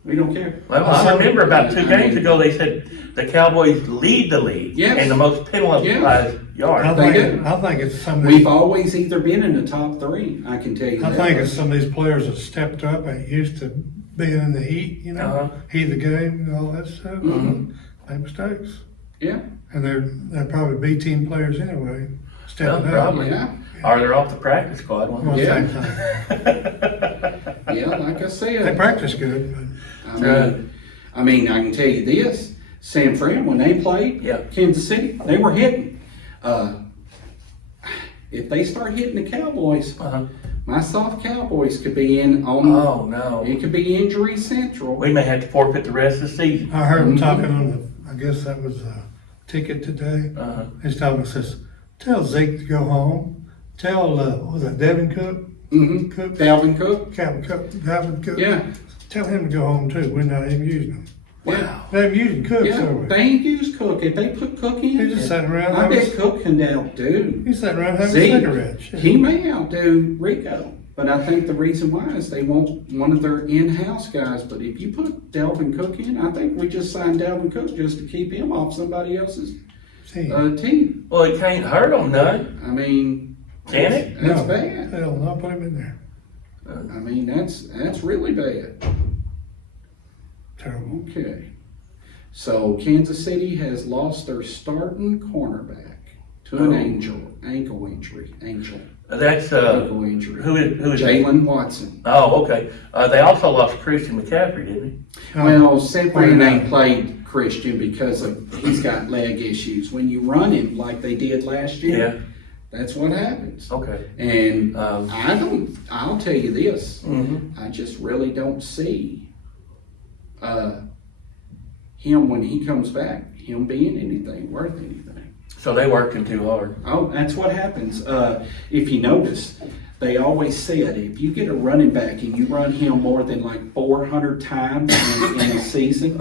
we don't care. Well, I remember about 2 games ago, they said the Cowboys lead the league Yes. and the most penalized Yes. yards. I They think, do. I think it's some of these, We've always either been in the top 3, I can tell you I that. think it's some of these players that stepped up and used to being in the heat, you know, Uh-huh. heat of the game and all that stuff. Make mistakes. Yeah, And they're probably B team players anyway, stepping Well, up. probably. yeah, Or they're off the practice squad. Well, Yeah. same thing. yeah, like I They said. practice good, but I mean, I can tell you this, San Fran, when they played Yeah. Kansas City, they were hitting. If they start hitting the Cowboys, Uh-huh. my soft Cowboys could be in on, Oh, no. it could be injury central. We may have to forfeit the rest of the season. I heard him talking on the, I guess that was a ticket today. Uh-huh. He's talking, says, tell Zeke to go home. Tell, what was that, Devin Cook? Mm-hmm. Cook? Dalvin Cook, Calvin Cook, Dalvin Cook? yeah, Tell him to go home too. We're not even using him. yeah. They ain't using Cook, Yeah, are we? they ain't used Cook. If they put Cook in, He's just sitting around I having, bet Cook can outdo he's sitting around having Zeke. cigarettes. Shit. He may outdo Rico, but I think the reason why is they want one of their in-house guys. But if you put Dalvin Cook in, I think we just signed Dalvin Cook just to keep him off somebody else's See, team. Well, it can't hurt them none. I mean, Can it? That's no, bad. They'll not put him in there. I mean, that's really bad. Terrible. Okay. So Kansas City has lost their starting cornerback to an ankle injury. That's, Ankle injury. who is Jalen Watson. Oh, okay. They also lost Christian McCaffrey, didn't Well, San Fran ain't played Christian because he's got leg issues. When you run him like they did last he? year, Yeah. that's what happens. Okay. And I'll tell you this, Mm-hmm. I just really don't see him when he comes back, him being anything worth anything. So they working too hard. Oh, that's what happens. If you notice, they always said if you get a running back and you run him more than like 400 times in a season,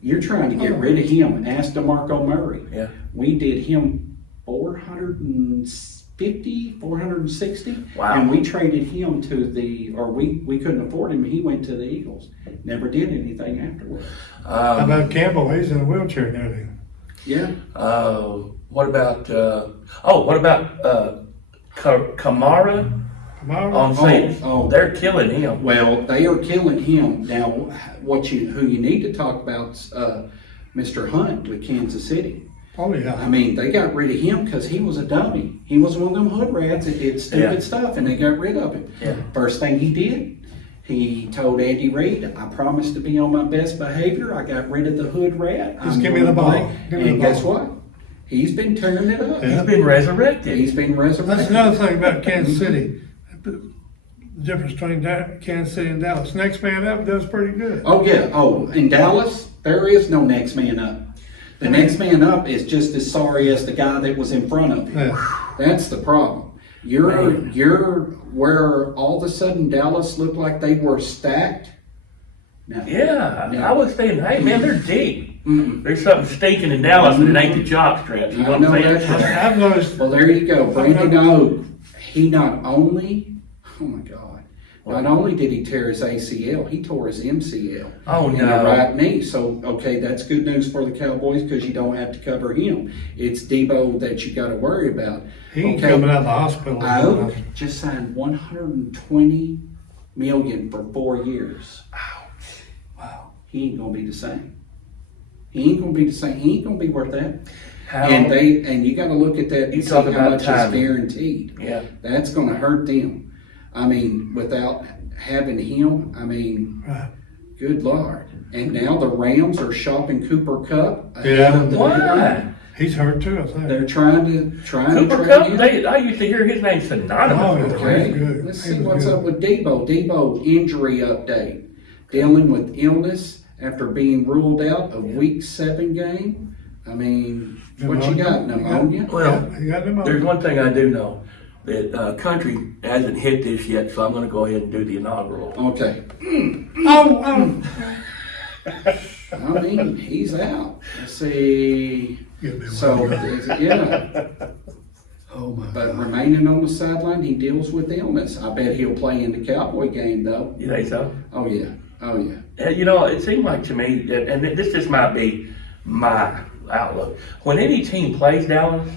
you're trying to get rid of him. Ask DeMarco Murray. Yeah. We did him 450, 460. Wow. And we traded him to we couldn't afford him. He went to the Eagles. Never did anything afterward. How about Campbell? He's in a wheelchair and everything. Yeah. What about Kamara Tomorrow? on Saints? oh. They're killing him. Well, they are killing him. Now, who you need to talk about is Mr. Hunt with Kansas City. Oh, yeah. I mean, they got rid of him because he was a dummy. He was one of them hood rats that did stupid stuff, and they got rid of him. Yeah. First thing he did, he told Andy Reid, I promised to be on my best behavior. I got rid of the hood rat. Just give me the ball. Give me the And guess ball. what? He's been tearing it up. Yeah. He's been resurrected. He's been resurrected. That's another thing about Kansas City. The difference between Kansas City and Dallas. Next man up does pretty good. Oh, yeah. Oh, in Dallas, there is no next man up. The next man up is just as sorry as the guy that was in front of him. Yeah. That's the problem. You're where all of a sudden Dallas looked like they were stacked. Now, Yeah, No. I was thinking, hey man, they're deep. Mm-mm. There's something stinking in Dallas and it ain't the job stretch. You know I what know I'm saying? that. I've noticed, Well, there you go. Brandon Oak, he not only, oh my God, not only did he tear his ACL, he tore his MCL. Oh, in no. the right knee. So, okay, that's good news for the Cowboys because you don't have to cover him. It's Debo that you got to worry about. he ain't coming out of the hospital. Oak just signed $120 million for 4 years. Wow. He ain't gonna be the same. He ain't gonna be the same. He ain't gonna be worth that. How, And you got to look at that You and see talk how about much timing. is guaranteed. yeah. That's gonna hurt them. I mean, without having him, I mean, Right. good Lord. And now the Rams are shopping Cooper Cup. ahead Yeah. of the- Why? He's hurt too, I think. They're trying to Cooper trade Cup, him. I used to hear his name synonymous Oh, with the okay. Rams. Okay, good. let's He see was what's good. up with Debo. Debo injury update. Dealing with illness after being ruled out of Week 7 game I mean, what you got, pneumonia? Well, You got them there's on. one thing I do know, that country hasn't hit this yet, so I'm gonna go ahead and do the inaugural. Okay. Oh, I mean, he's out. Let's see. Give me So, one. yeah. Oh, my But God. remaining on the sideline, he deals with illness. I bet he'll play in the Cowboy game, though. You think so? Oh, yeah. Oh, yeah. You know, it seemed like to me, that, and this just might be my outlook. When any team plays Dallas,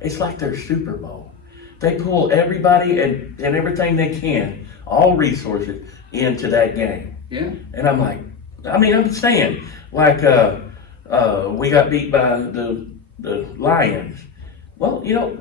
it's like their Super Bowl. They pull everybody and everything they can, all resources, into that game. Yeah. And I'm like, I mean, I'm saying, like, we got beat by the Lions. Well, you know,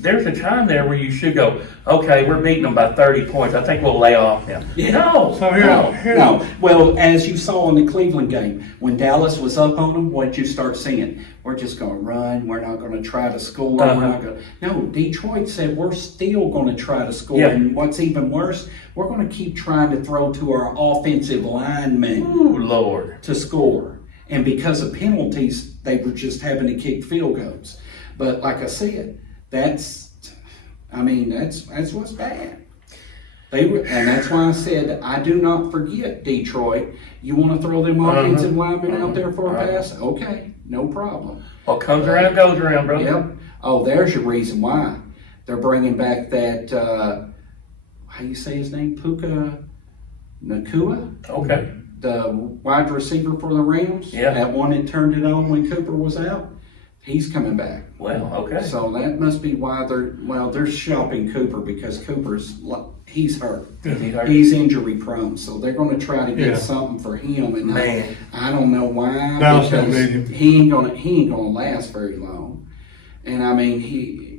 there's a time there where you should go, okay, we're beating them by 30 points. I think we'll lay off them. Yeah. No, So no. No, well, as you saw in the Cleveland game, when Dallas was up on them, what'd you start seeing? We're just gonna run, we're not gonna try to score, we're not gonna. No, Detroit said we're still gonna try to score, Yeah. and what's even worse, we're gonna keep trying to throw to our offensive linemen Ooh, Lord. to score. And because of penalties, they were just having to kick field goals. But like I said, that's what's bad. And that's why I said, I do not forget Detroit. You want to throw them offensive linemen out there for a pass? Okay, no problem. What comes around goes around, brother. Yep. Oh, there's your reason why. They're bringing back that, how you say his name? Puka Nakua? Okay. The wide receiver for the Rams. Yeah. That one that turned it on when Cooper was out. He's coming back. Well, okay. So that must be why they're shopping Cooper, because he's hurt. Is he hurt? He's injury prone, so they're going to try to get Yeah. something for him. And Man. I don't know why, Dallas don't because need him. he ain't gonna last very long. And I mean,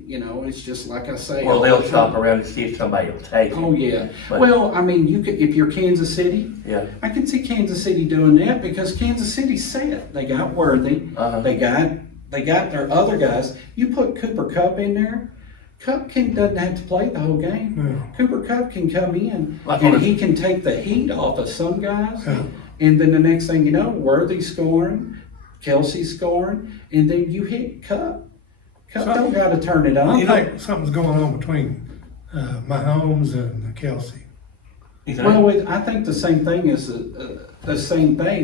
it's just like I say. Well, they'll shop around and see if somebody will take it. Oh yeah. But- Well, I mean, you could, if you're Kansas City, Yeah. I can see Kansas City doing that, because Kansas City's set. They got Worthy. Uh-huh. They got their other guys. You put Cooper Kupp in there. Kupp doesn't have to play the whole game. No. Cooper Kupp can come in Like on and a- he can take the heat off of some guys. Yeah. And then the next thing you know, Worthy's scoring, Kelsey's scoring, and then you hit Kupp. Kupp So- don't got to turn it I on. think something's going on between Mahomes and Kelsey. You think? Well, I think the same thing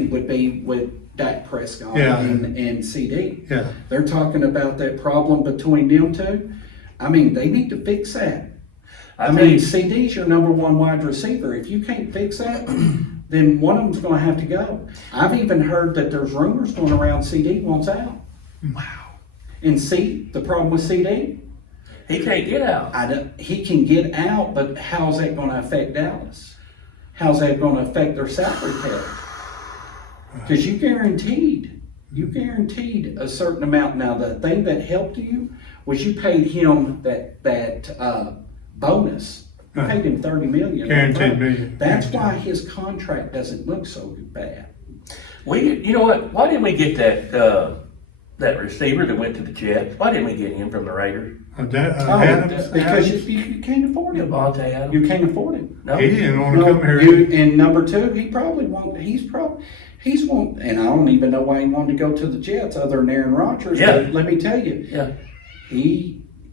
would be with Dak Prescott Yeah. and CD. Yeah. They're talking about that problem between them two. I mean, they need to fix that. I mean, CD's your number one wide receiver. If you can't fix that, then one of them's going to have to go. I've even heard that there's rumors going around CD wants out. Wow. And see, the problem with CD, he can't get out. he can get out, but how's that going to affect Dallas? How's that going to affect their salary cap? Because you guaranteed a certain amount. Now, the thing that helped you was you paid him that bonus. You Right. paid him $30 million. Guaranteed million. That's Guaranteed. why his contract doesn't look so bad. You know what? Why didn't we get that receiver that went to the Jets? Why didn't we get him from the Raiders? Adams, Because Adams, you can't afford him. Devontae Adams? You can't afford him. No. he didn't want to No, come here. and number two, he probably won't. And I don't even know why he wanted to go to the Jets other than Aaron Rodgers. Yeah. But let me tell you, Yeah.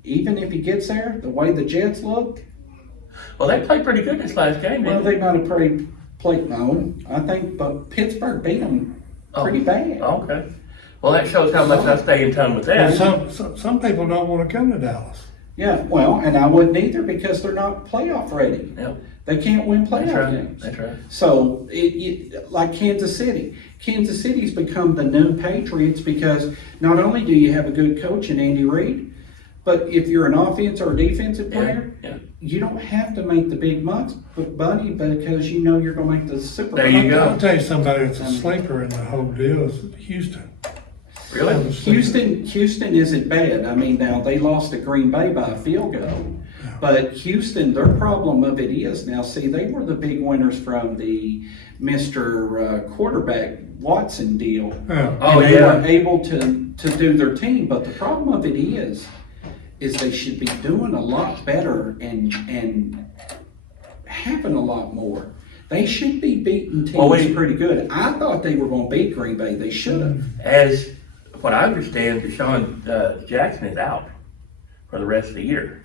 even if he gets there, the way the Jets look, Well, they played pretty good this last game, well, didn't they might have played no. I think, but Pittsburgh beat them pretty bad. Oh, okay. Well, that shows how much I stay in tune with that. Well, some people don't want to come to Dallas. Yeah, well, and I wouldn't either, because they're not playoff ready. Yeah, They can't win that's playoff right. games. That's right. So, like Kansas City. Kansas City's become the new Patriots, because not only do you have a good coach in Andy Reid, but if you're an offense or a defensive player, Yeah. you don't have to make the big money, because you know you're going to make the Super Bowl. There you go. I'll tell you somebody that's a sleeper in the whole deal is Houston. Really? Houston isn't bad. I mean, now they lost to Green Bay by a field goal. But Houston, their problem of it is now, see, they were the big winners from the Mr. Quarterback Watson deal. Yeah. Oh, And they yeah. were able to do their team. But the problem of it is they should be doing a lot better and having a lot more. They should be beating teams Well, pretty good. I thought they were going to beat Green Bay. They should have. As what I understand, Deshaun Jackson is out for the rest of the year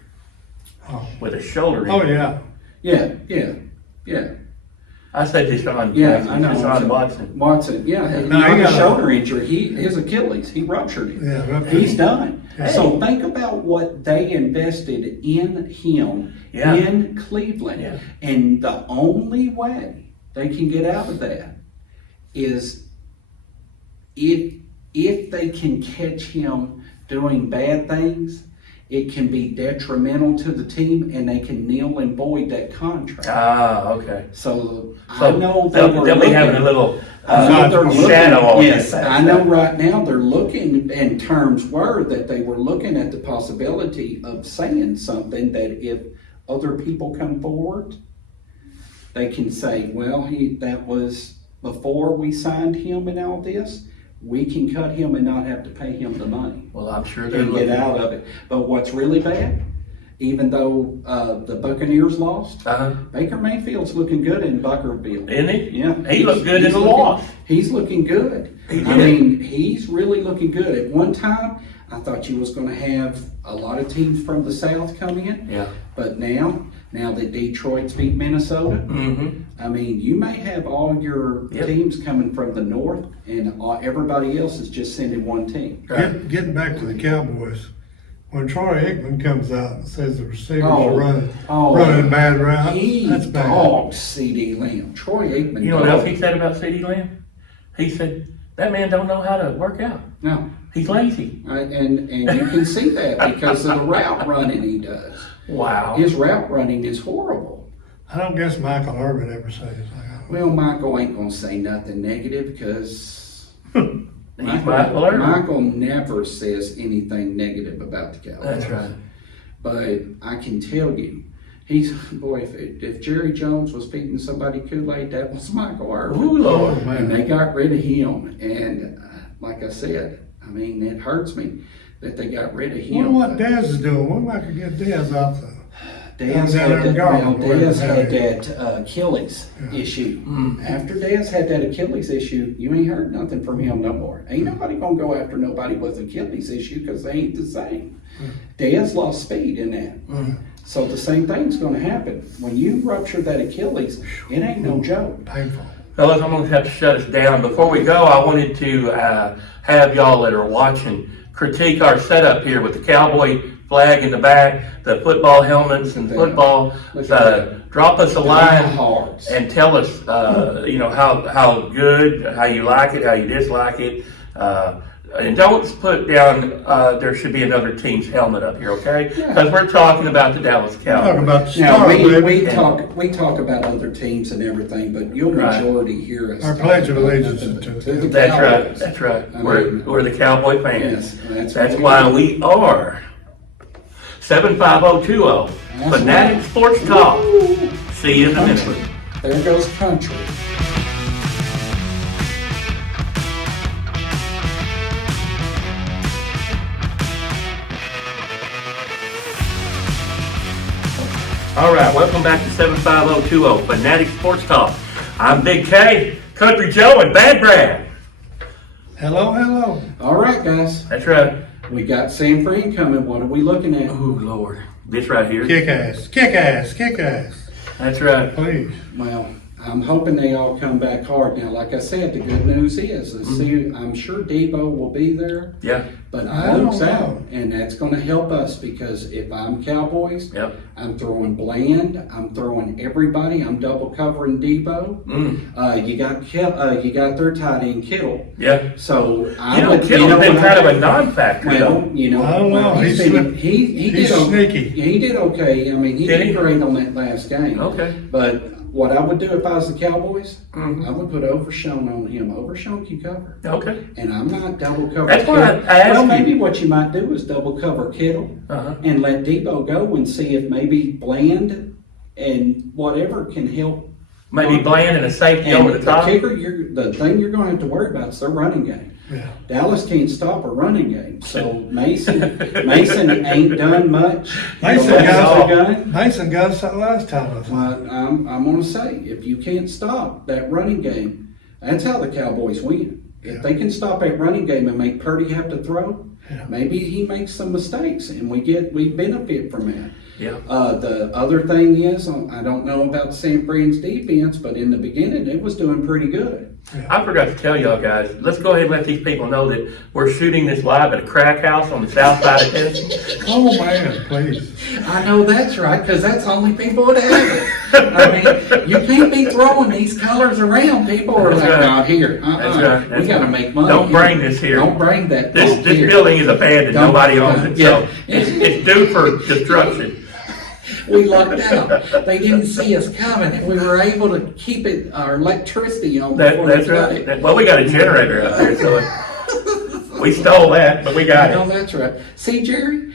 Oh, with a shoulder oh, injury. Yeah. I said Deshaun Yeah, Jackson, I know. Deshaun Watson. Watson, yeah, he No, he got a got a- shoulder injury. His Achilles, he ruptured it. yeah. ruptured. He's done. Hey. So think about what they invested in him Yeah. in Cleveland. Yeah. And the only way they can get out of that is if they can catch him doing bad things, it can be detrimental to the team and they can nail and void that contract. Ah, okay. So I So know they'll be having a little I know they're looking- shadow on yes, this. I know right now they're looking, and terms were that they were looking at the possibility of saying something that if other people come forward, they can say, well, that was before we signed him and all this, we can cut him and not have to pay him the money Well, I'm sure they're and looking. get out of it. But what's really bad, even though the Buccaneers lost, Uh-huh. Baker Mayfield's looking good in Buckerville. Isn't he? Yeah. He looked good in he's the looking- loss. He's looking good. He I did. mean, he's really looking good. At one time, I thought you was gonna have a lot of teams from the South come in. Yeah. But now that Detroit's beat Minnesota, Mm-hmm. I mean, you may have all your Yep. teams coming from the North and everybody else is just sending one team. Getting back to the Cowboys, when Troy Aikman comes out and says the receivers Oh, are running oh, bad routes, He that's bad. dogged C.D. Lamb. Troy Aikman. You know what else dogged- he said about CeeDee Lamb? He said, that man don't know how to work out. No. He's lazy. And you can see that because of the route running he does. Wow. His route running is horrible. I don't guess Michael Irvin ever says like, Well, Michael ain't gonna say nothing negative because He's Michael Irvin. Michael never says anything negative about the Cowboys. That's right. But I can tell you, if Jerry Jones was feeding somebody Kool-Aid, that was Michael Irvin. Ooh, Lord. And they got rid of him. And like I said, I mean, it hurts me that they got rid of I him. wonder what Dez is doing. When I could get Dez off the. Dez down there in Garland, where Dez it's had at. that Achilles Yeah. issue. Mm. After Dez had that Achilles issue, you ain't heard nothing from him no more. Ain't nobody gonna go after nobody with Achilles issue because they ain't the same. Dez lost speed in that. Mm. So the same thing's gonna happen. When you rupture that Achilles, it ain't no joke. Painful. Fellas, I'm gonna have to shut us down. Before we go, I wanted to have y'all that are watching critique our setup here with the cowboy flag in the back, the football helmets and football. Look at that. Drop us a line Diehards. and tell us, how good, how you like it, how you dislike it. And don't put down, there should be another team's helmet up here, okay? Yeah. Because we're talking about the Dallas Talk Cowboys. about the Now, stars, we baby. talk about other teams and everything, but you'll Right. majority hear us. Our talk pledge of about allegiance the- to to the That's right, Cowboys. that's right. I We're, mean, we're the Cowboy fans. Yes, That's what why do. we are 75020 That's Fanatic right. Sports Talk. See you in a Country. minute. There goes country. All right, welcome back to 75020 Fanatic Sports Talk. I'm Big K, Country Joe, and Bad Brad. Hello, hello. All right, guys, That's right. we got San Fran coming. What are we looking at? Oh, Lord. This right here. Kick ass, kick ass, kick ass. That's right. Please. Well, I'm hoping they all come back hard. Now, like I said, the good news is, I'm sure Debo will be there, Yeah. but I don't Oak's know. out, and that's going to help us because if I'm Cowboys, Yep. I'm throwing Bland, I'm throwing everybody, I'm double covering Debo. You got their tight end Kittle. Yeah. So I You know, would, Kittle's been what kind of I a do? non-factor, Well, though. you know, I don't know. he's He's been, sli- he he's did sneaky. He did okay. I mean, he Did did he? great on that last game. Okay. But what I would do if I was the Cowboys, Mhm. I would put Overshown on him. Overshown can cover. Okay. And I'm not double covering That's why Kittle. I asked Well, you. maybe what you might do is double cover Kittle Uh-huh. and let Debo go and see if maybe Bland and whatever can help. Maybe Bland and a safety And over the top. kicker, the thing you're going to have to worry about is their running game. Yeah. Dallas can't stop a running game, so Mason ain't done much. Mason The last got, gun. Mason got us that last time, I think. Well, I'm gonna say, if you can't stop that running game, that's how the Cowboys win. If they can stop that running game and make Purdy have to throw, Yeah. maybe he makes some mistakes and we benefit from that. Yeah. The other thing is, I don't know about San Fran's defense, but in the beginning, it was doing pretty good. I forgot to tell y'all guys, let's go ahead and let these people know that we're shooting this live at a crack house on the south side of Tennessee. Oh, man, please. I know that's right, because that's the only people that have it. I mean, you can't be throwing these colors around. People are That's like, right. out here. That's right. That's We got to right. make money. Don't here. bring this here. Don't bring that. This punk here. building is abandoned, Don't- nobody owns it, yeah. so it's due for destruction. We lucked out. They didn't see us coming, and we were able to keep our electricity on before That's we got right. it. Well, we got a generator out there, so we stole that, but we got No, it. that's right. See, Jerry,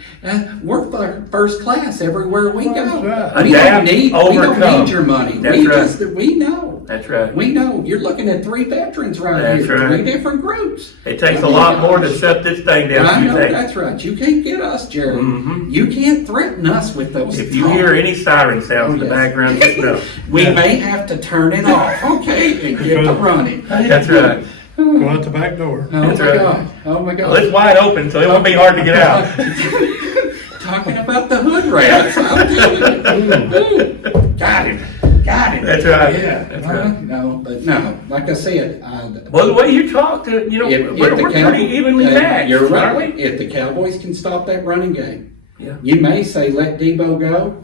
we're first class everywhere we go. That's right. We Adapt, don't need overcome. your money. That's we right. we know. That's right. We know. You're looking at 3 veterans right That's here, right. 3 different groups. It takes I a mean, lot more to gosh. shut this thing down I than know, you think. that's right. You can't get us, Jerry. Mhm. You can't threaten us with those. If you talk. hear any siren sounds in the yes. background, just know. We may have to turn it off, okay, and get to running. That's right. Go out the back door. Oh That's my right. God. Oh my Well, God. it's wide open, so it won't be hard to get out. Talking about the hood rats. I'm telling you. Got him. Got him. That's right. Yeah. That's right. No, but no, like I said, Well, the way you talk, we're pretty evenly matched, You're aren't right. we? If the Cowboys can stop that running game, Yeah. you may say let Debo go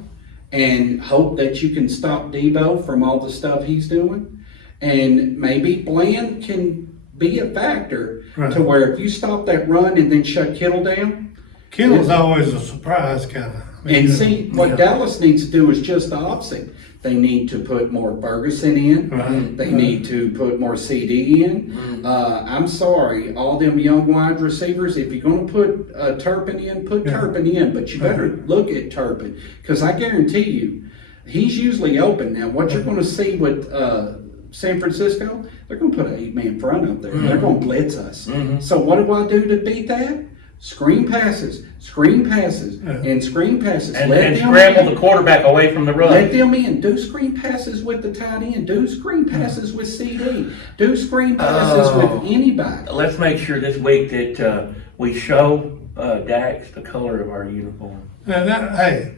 and hope that you can stop Debo from all the stuff he's doing. And maybe Bland can be a factor Right. to where if you stop that run and then shut Kittle down. Kittle's always a surprise kind of. And see, what Yeah. Dallas needs to do is just the opposite. They need to put more Ferguson in. Right. They need to put more CD in. I'm sorry, all them young wide receivers, if you're going to put Turpin in, put Yeah. Turpin in. But you better look at Turpin, because I guarantee you, he's usually open. Now, what you're going to see with San Francisco, they're going to put an 8-man front up there. They're going to blitz us. So what do I do to beat that? Screen passes, and screen passes. And Let them scramble in. the quarterback away from the Let run. them in. Do screen passes with the tight end. Do screen passes with CD. Do screen passes with anybody. Let's make sure this week that we show Dax the color of our uniform. Hey,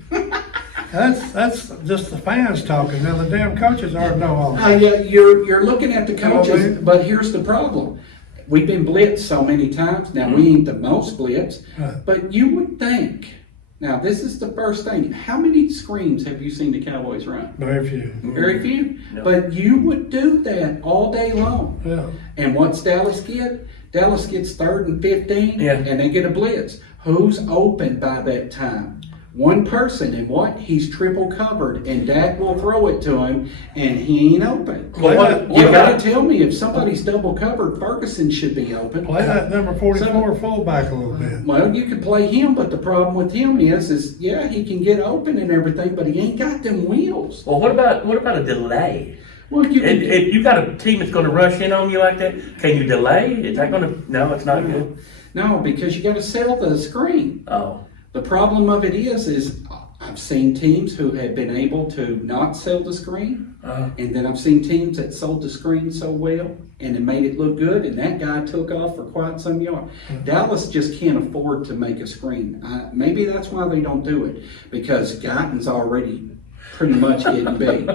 that's just the fans talking. Now the damn coaches already know all that. Yeah, you're looking at the know, coaches, man. but here's the problem. We've been blitzed so many times. Now, we ain't the most blitzed, Right. but you would think. Now, this is the first thing. How many screens have you seen the Cowboys run? Very few. Very few. No. But you would do that all day long. Yeah. And what's Dallas get? Dallas gets 3rd and 15, Yeah. and they get a blitz. Who's open by that time? One person, and what? He's triple covered, and Dak will throw it to him, and he ain't open. Well, what You about- gotta tell me if somebody's double covered, Ferguson should be open. Play that number 44 fullback a little bit. Well, you can play him, but the problem with him is yeah, he can get open and everything, but he ain't got them wheels. Well, what about a delay? Well, you can. If you got a team that's going to rush in on you like that, can you delay? Is that going to? No, it's not good. No, because you gotta sell the screen. Oh, The problem of it is I've seen teams who have been able to not sell the screen, and then I've seen teams that sold the screen so well and it made it look good, and that guy took off for quite some yards. Dallas just can't afford to make a screen. Maybe that's why they don't do it, because Guyton's already pretty much getting beat.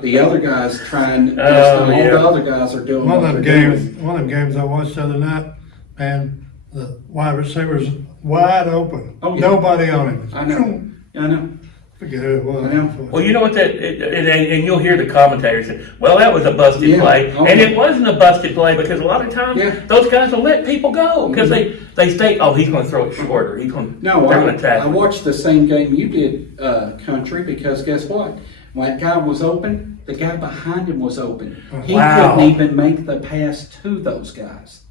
The other guys trying, all the other guys are doing One what of them they're games, doing. one of them games I watched the other night, man, the wide receivers wide open. Oh, yeah. Nobody on him. I know. Forget who it was. I know. well, you know what and you'll hear the commentators say, "Well, that was a busted Yeah. play," Oh, and yeah. it wasn't a busted play because a lot of times Yeah. those guys will let people go because they think, "Oh, he's going to throw it short," or "He's going to." No, they're going to I tackle. watched the same game you did, Country, because guess what? When that guy was open, the guy behind him was open. He Wow. couldn't even make the pass to those guys.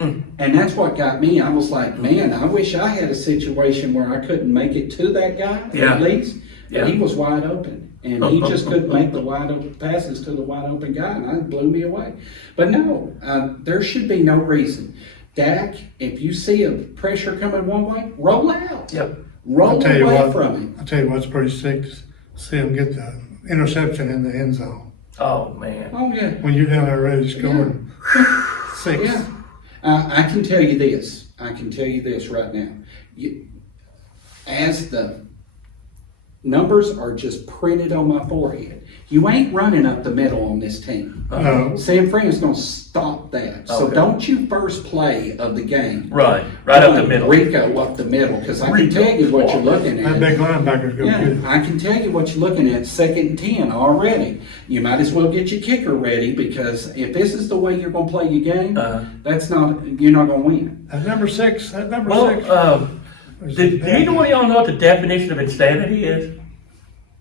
And that's what got me. I was like, man, I wish I had a situation where I couldn't make it to that guy Yeah. at least. But Yeah. he was wide open. And he just couldn't make the wide open passes to the wide open guy, and that blew me away. But no, there should be no reason. Dak, if you see a pressure coming one way, roll out. Yep. Roll I'll tell you away what, from him. I'll tell you what's pretty sick, to see him get the interception in the end zone. Oh man. Oh, yeah. When you're down there ready to score, 6. Yeah. I can tell you this. I can tell you this right now. As the numbers are just printed on my forehead, you ain't running up the middle on this team. No. San Fran's going to stop that. So Okay. don't you first play of the game. Right up the middle. Rico up the middle, because I can tell you what you're looking That at. big linebacker's gonna Yeah, get it. I can tell you what you're looking at, 2nd and 10 already. You might as well get your kicker ready, because if this is the way you're going to play your game, you're not going to win. That number 6, Well, do either one of y'all know what the definition of insanity is?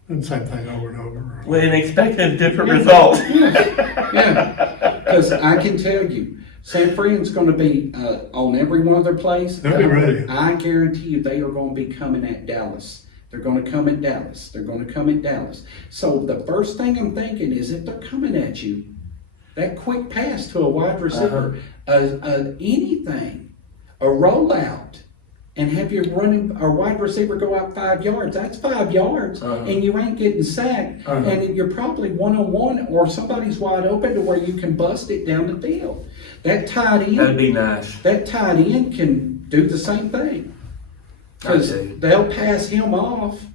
the same thing over and over. Well, and expecting a different result. Yeah, because I can tell you, San Fran's going to be on every one of their plays. They'll be ready. I guarantee you they are going to be coming at Dallas. They're going to come at Dallas. They're going to come at Dallas. So the first thing I'm thinking is, if they're coming at you, that quick pass to a wide receiver, anything, a rollout, and have your wide receiver go out 5 yards. That's 5 yards, and you ain't getting sacked, and you're probably one-on-one, or somebody's wide open to where you can bust it down the field. That tight end, That'd be nice. that tight end can do the same thing, because Okay. they'll pass him off.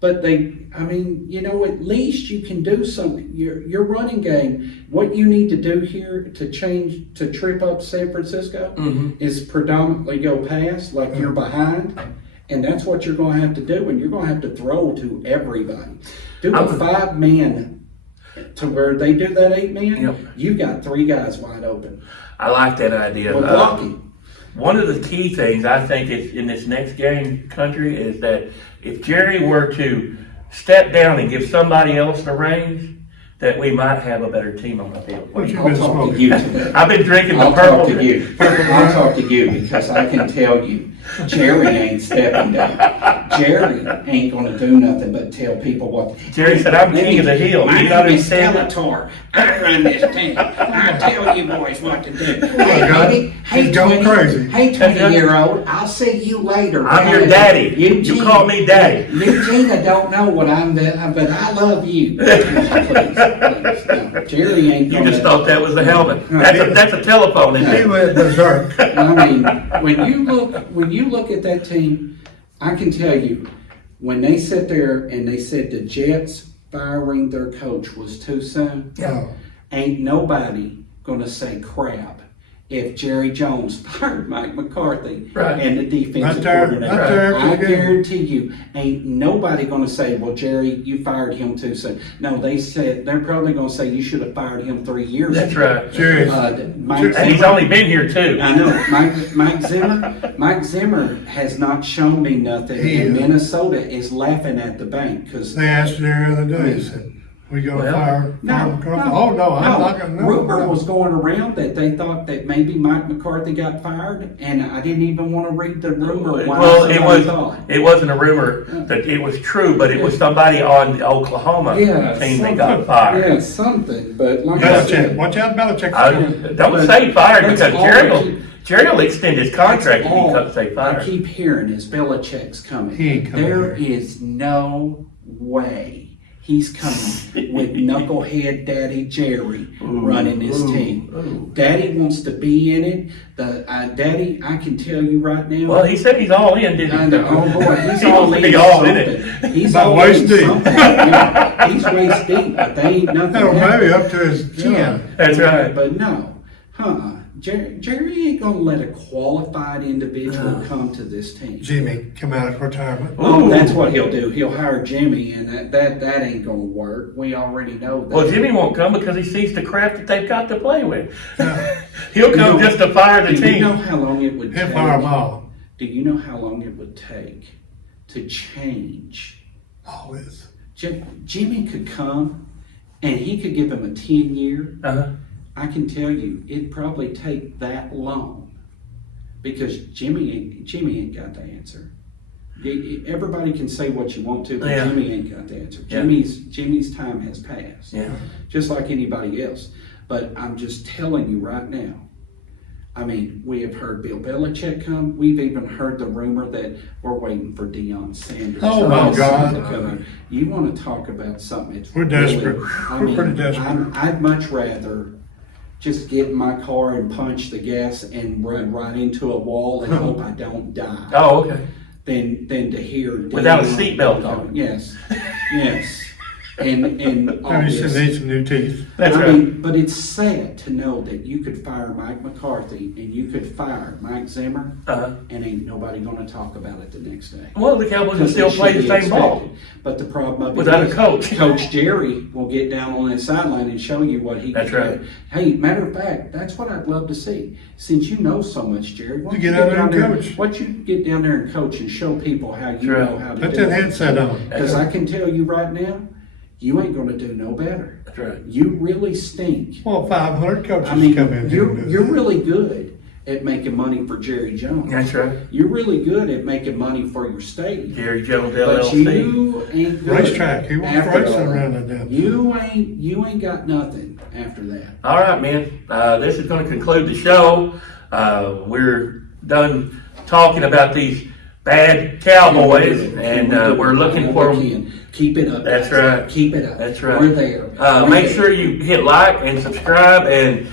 But at least you can do something. Your running game, what you need to do here to trip up San Francisco is predominantly go pass, like you're behind. And that's what you're going to have to do. And you're going to have to throw to everybody. Do a 5-man to where they do that 8-man. Yep. You've got 3 guys wide open. I like that idea. Well, blocking. One of the key things I think is in this next game, country, is that if Jerry were to step down and give somebody else the reins, that we might have a better team on the field. What you I'll been talk to smoking? you today. I've been drinking the I'll purple. talk to you. I'll talk to you, because I can tell you, Jerry ain't stepping down. Jerry ain't gonna do nothing but tell people what. Jerry said, "I'm king of the hill." My You name is understand that? Skeletor. I run this team. I tell you boys what to do. my God. He's going crazy. Hey, 20-year-old, I'll see you later. I'm your down daddy. at You Eugene. call me daddy. Eugenia don't know what I'm doing, but I love you. Please. No, Jerry ain't You gonna. just thought that was the helmet. That's a telephone, isn't He it? went berserk. I mean, when you look at that team, I can tell you, when they sit there and they said the Jets firing their coach was too soon, No. ain't nobody gonna say crap if Jerry Jones fired Mike McCarthy Right. and the defensive Not there coordinator. after I the game. guarantee you, ain't nobody gonna say, well, Jerry, you fired him too soon. No, they're probably gonna say you should have fired him 3 years That's ago. right. Jerry. Mike And he's Zimmer- only been here too. I know. Mike Zimmer has not shown me nothing. He And is. Minnesota is laughing at the bank because They asked me the other day, they said, we gonna Well, fire no, McCarthy? Oh, no, I'm not gonna. Rumor was going around that they thought that maybe Mike McCarthy got fired, and I didn't even want to read the rumor. Well, somebody thought. it wasn't a rumor that it was true, but it was somebody on the Oklahoma team that got fired. Yeah, something. But like I Belichick, said, watch out, Belichick. Don't say fired, That's because all Jerry will extend his contract if he all doesn't say I fired. keep hearing is Belichick's coming. He ain't coming There here. is no way he's coming with knucklehead Daddy Jerry running this team. Daddy wants to be in it. Daddy, I can tell you right now. Well, he said he's all in, didn't he? Oh boy, he's He all wants to in be all in something. it. He's About all waist in deep. something. Yeah, he's waist deep, but they ain't nothing. No, happening. maybe up to his chin. Yeah, That's right. But no, Jerry ain't gonna let a qualified individual come to this team. Jimmy come out of retirement. Oh, that's what he'll do. He'll hire Jimmy, and that ain't gonna work. We already know that. Well, Jimmy won't come because he sees the crap that they've got to play with. He'll come just to fire the Do you know team. how long it would He'll take? fire them all. Do you know how long it would take to change? Always. Jimmy could come, and he could give him a 10-year. Uh-huh. I can tell you, it'd probably take that long, because Jimmy ain't got the answer. Everybody can say what you want to, but Yeah. Jimmy ain't got the answer. Yeah. Jimmy's time has passed, Yeah. just like anybody else. But I'm just telling you right now. I mean, we have heard Bill Belichick come. We've even heard the rumor that we're waiting for Deion Sanders. Oh, my God. to come in. You want to talk about something? It's We're desperate. I We're mean, pretty desperate. I'd much rather just get in my car and punch the gas and run right into a wall and hope I don't die. Oh, okay. Than to hear Without a damn- seatbelt on. Yes, yes, and all Maybe she this. needs some new teeth. That's I right. mean, but it's sad to know that you could fire Mike McCarthy and you could fire Mike Zimmer, Uh-huh. and ain't nobody going to talk about it the next day. Well, the Cowboys will Because still it play should the be same ball. expected. But the problem of it Without a is, coach. Coach Jerry will get down on that sideline and show you what he That's can right. do. Hey, matter of fact, that's what I'd love to see. Since you know so much, Jerry, why You don't get out there and down coach. Why don't you get down there and coach and show people how you Sure. know how to Put do that it? headset on. Because I can tell you right now, you ain't going to do no better. That's right. You really stink. Well, 500 coaches I mean, come in here and do you're that. really good at making money for Jerry Jones. That's right. You're really good at making money for your state. Jerry Jones But LLC. you ain't good. Racetrack. He wants after racing all. around in them. You ain't got nothing after that. All right, man. This is going to conclude the show. We're done talking about these bad Cowboys, and we're looking for them. Keep it up. That's guys. right. Keep it up. That's right. We're there. We're Make there. sure you hit like and subscribe, and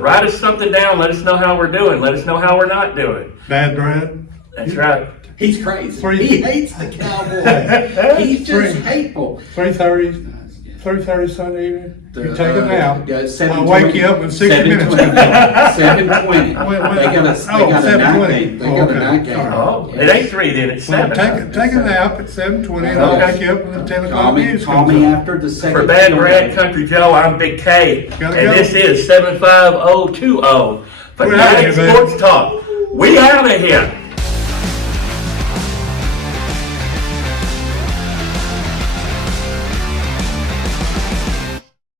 write us something down. Let us know how we're doing. Let us know how we're not doing. Bad Brad. That's right. He's crazy. Three- He hates the Cowboys. He's just Three- hateful. 3:30 Sunday evening. You take a nap. Yeah, I'll wake you up in 60 minutes. 7:20. Wait, They got a night 7:20. game. They got a Okay. night game. Oh, it ain't 3 then, it's Well, 7. take a nap at 7:20 and I'll Okay. wake you up when the 10 Call o'clock me, news call comes me on. after the second. For Bad field Brad goal. Country Joe, I'm Big K, Gotta and go. this is 75020. We're outta Fanatic here, man. Sports Talk. We out of here.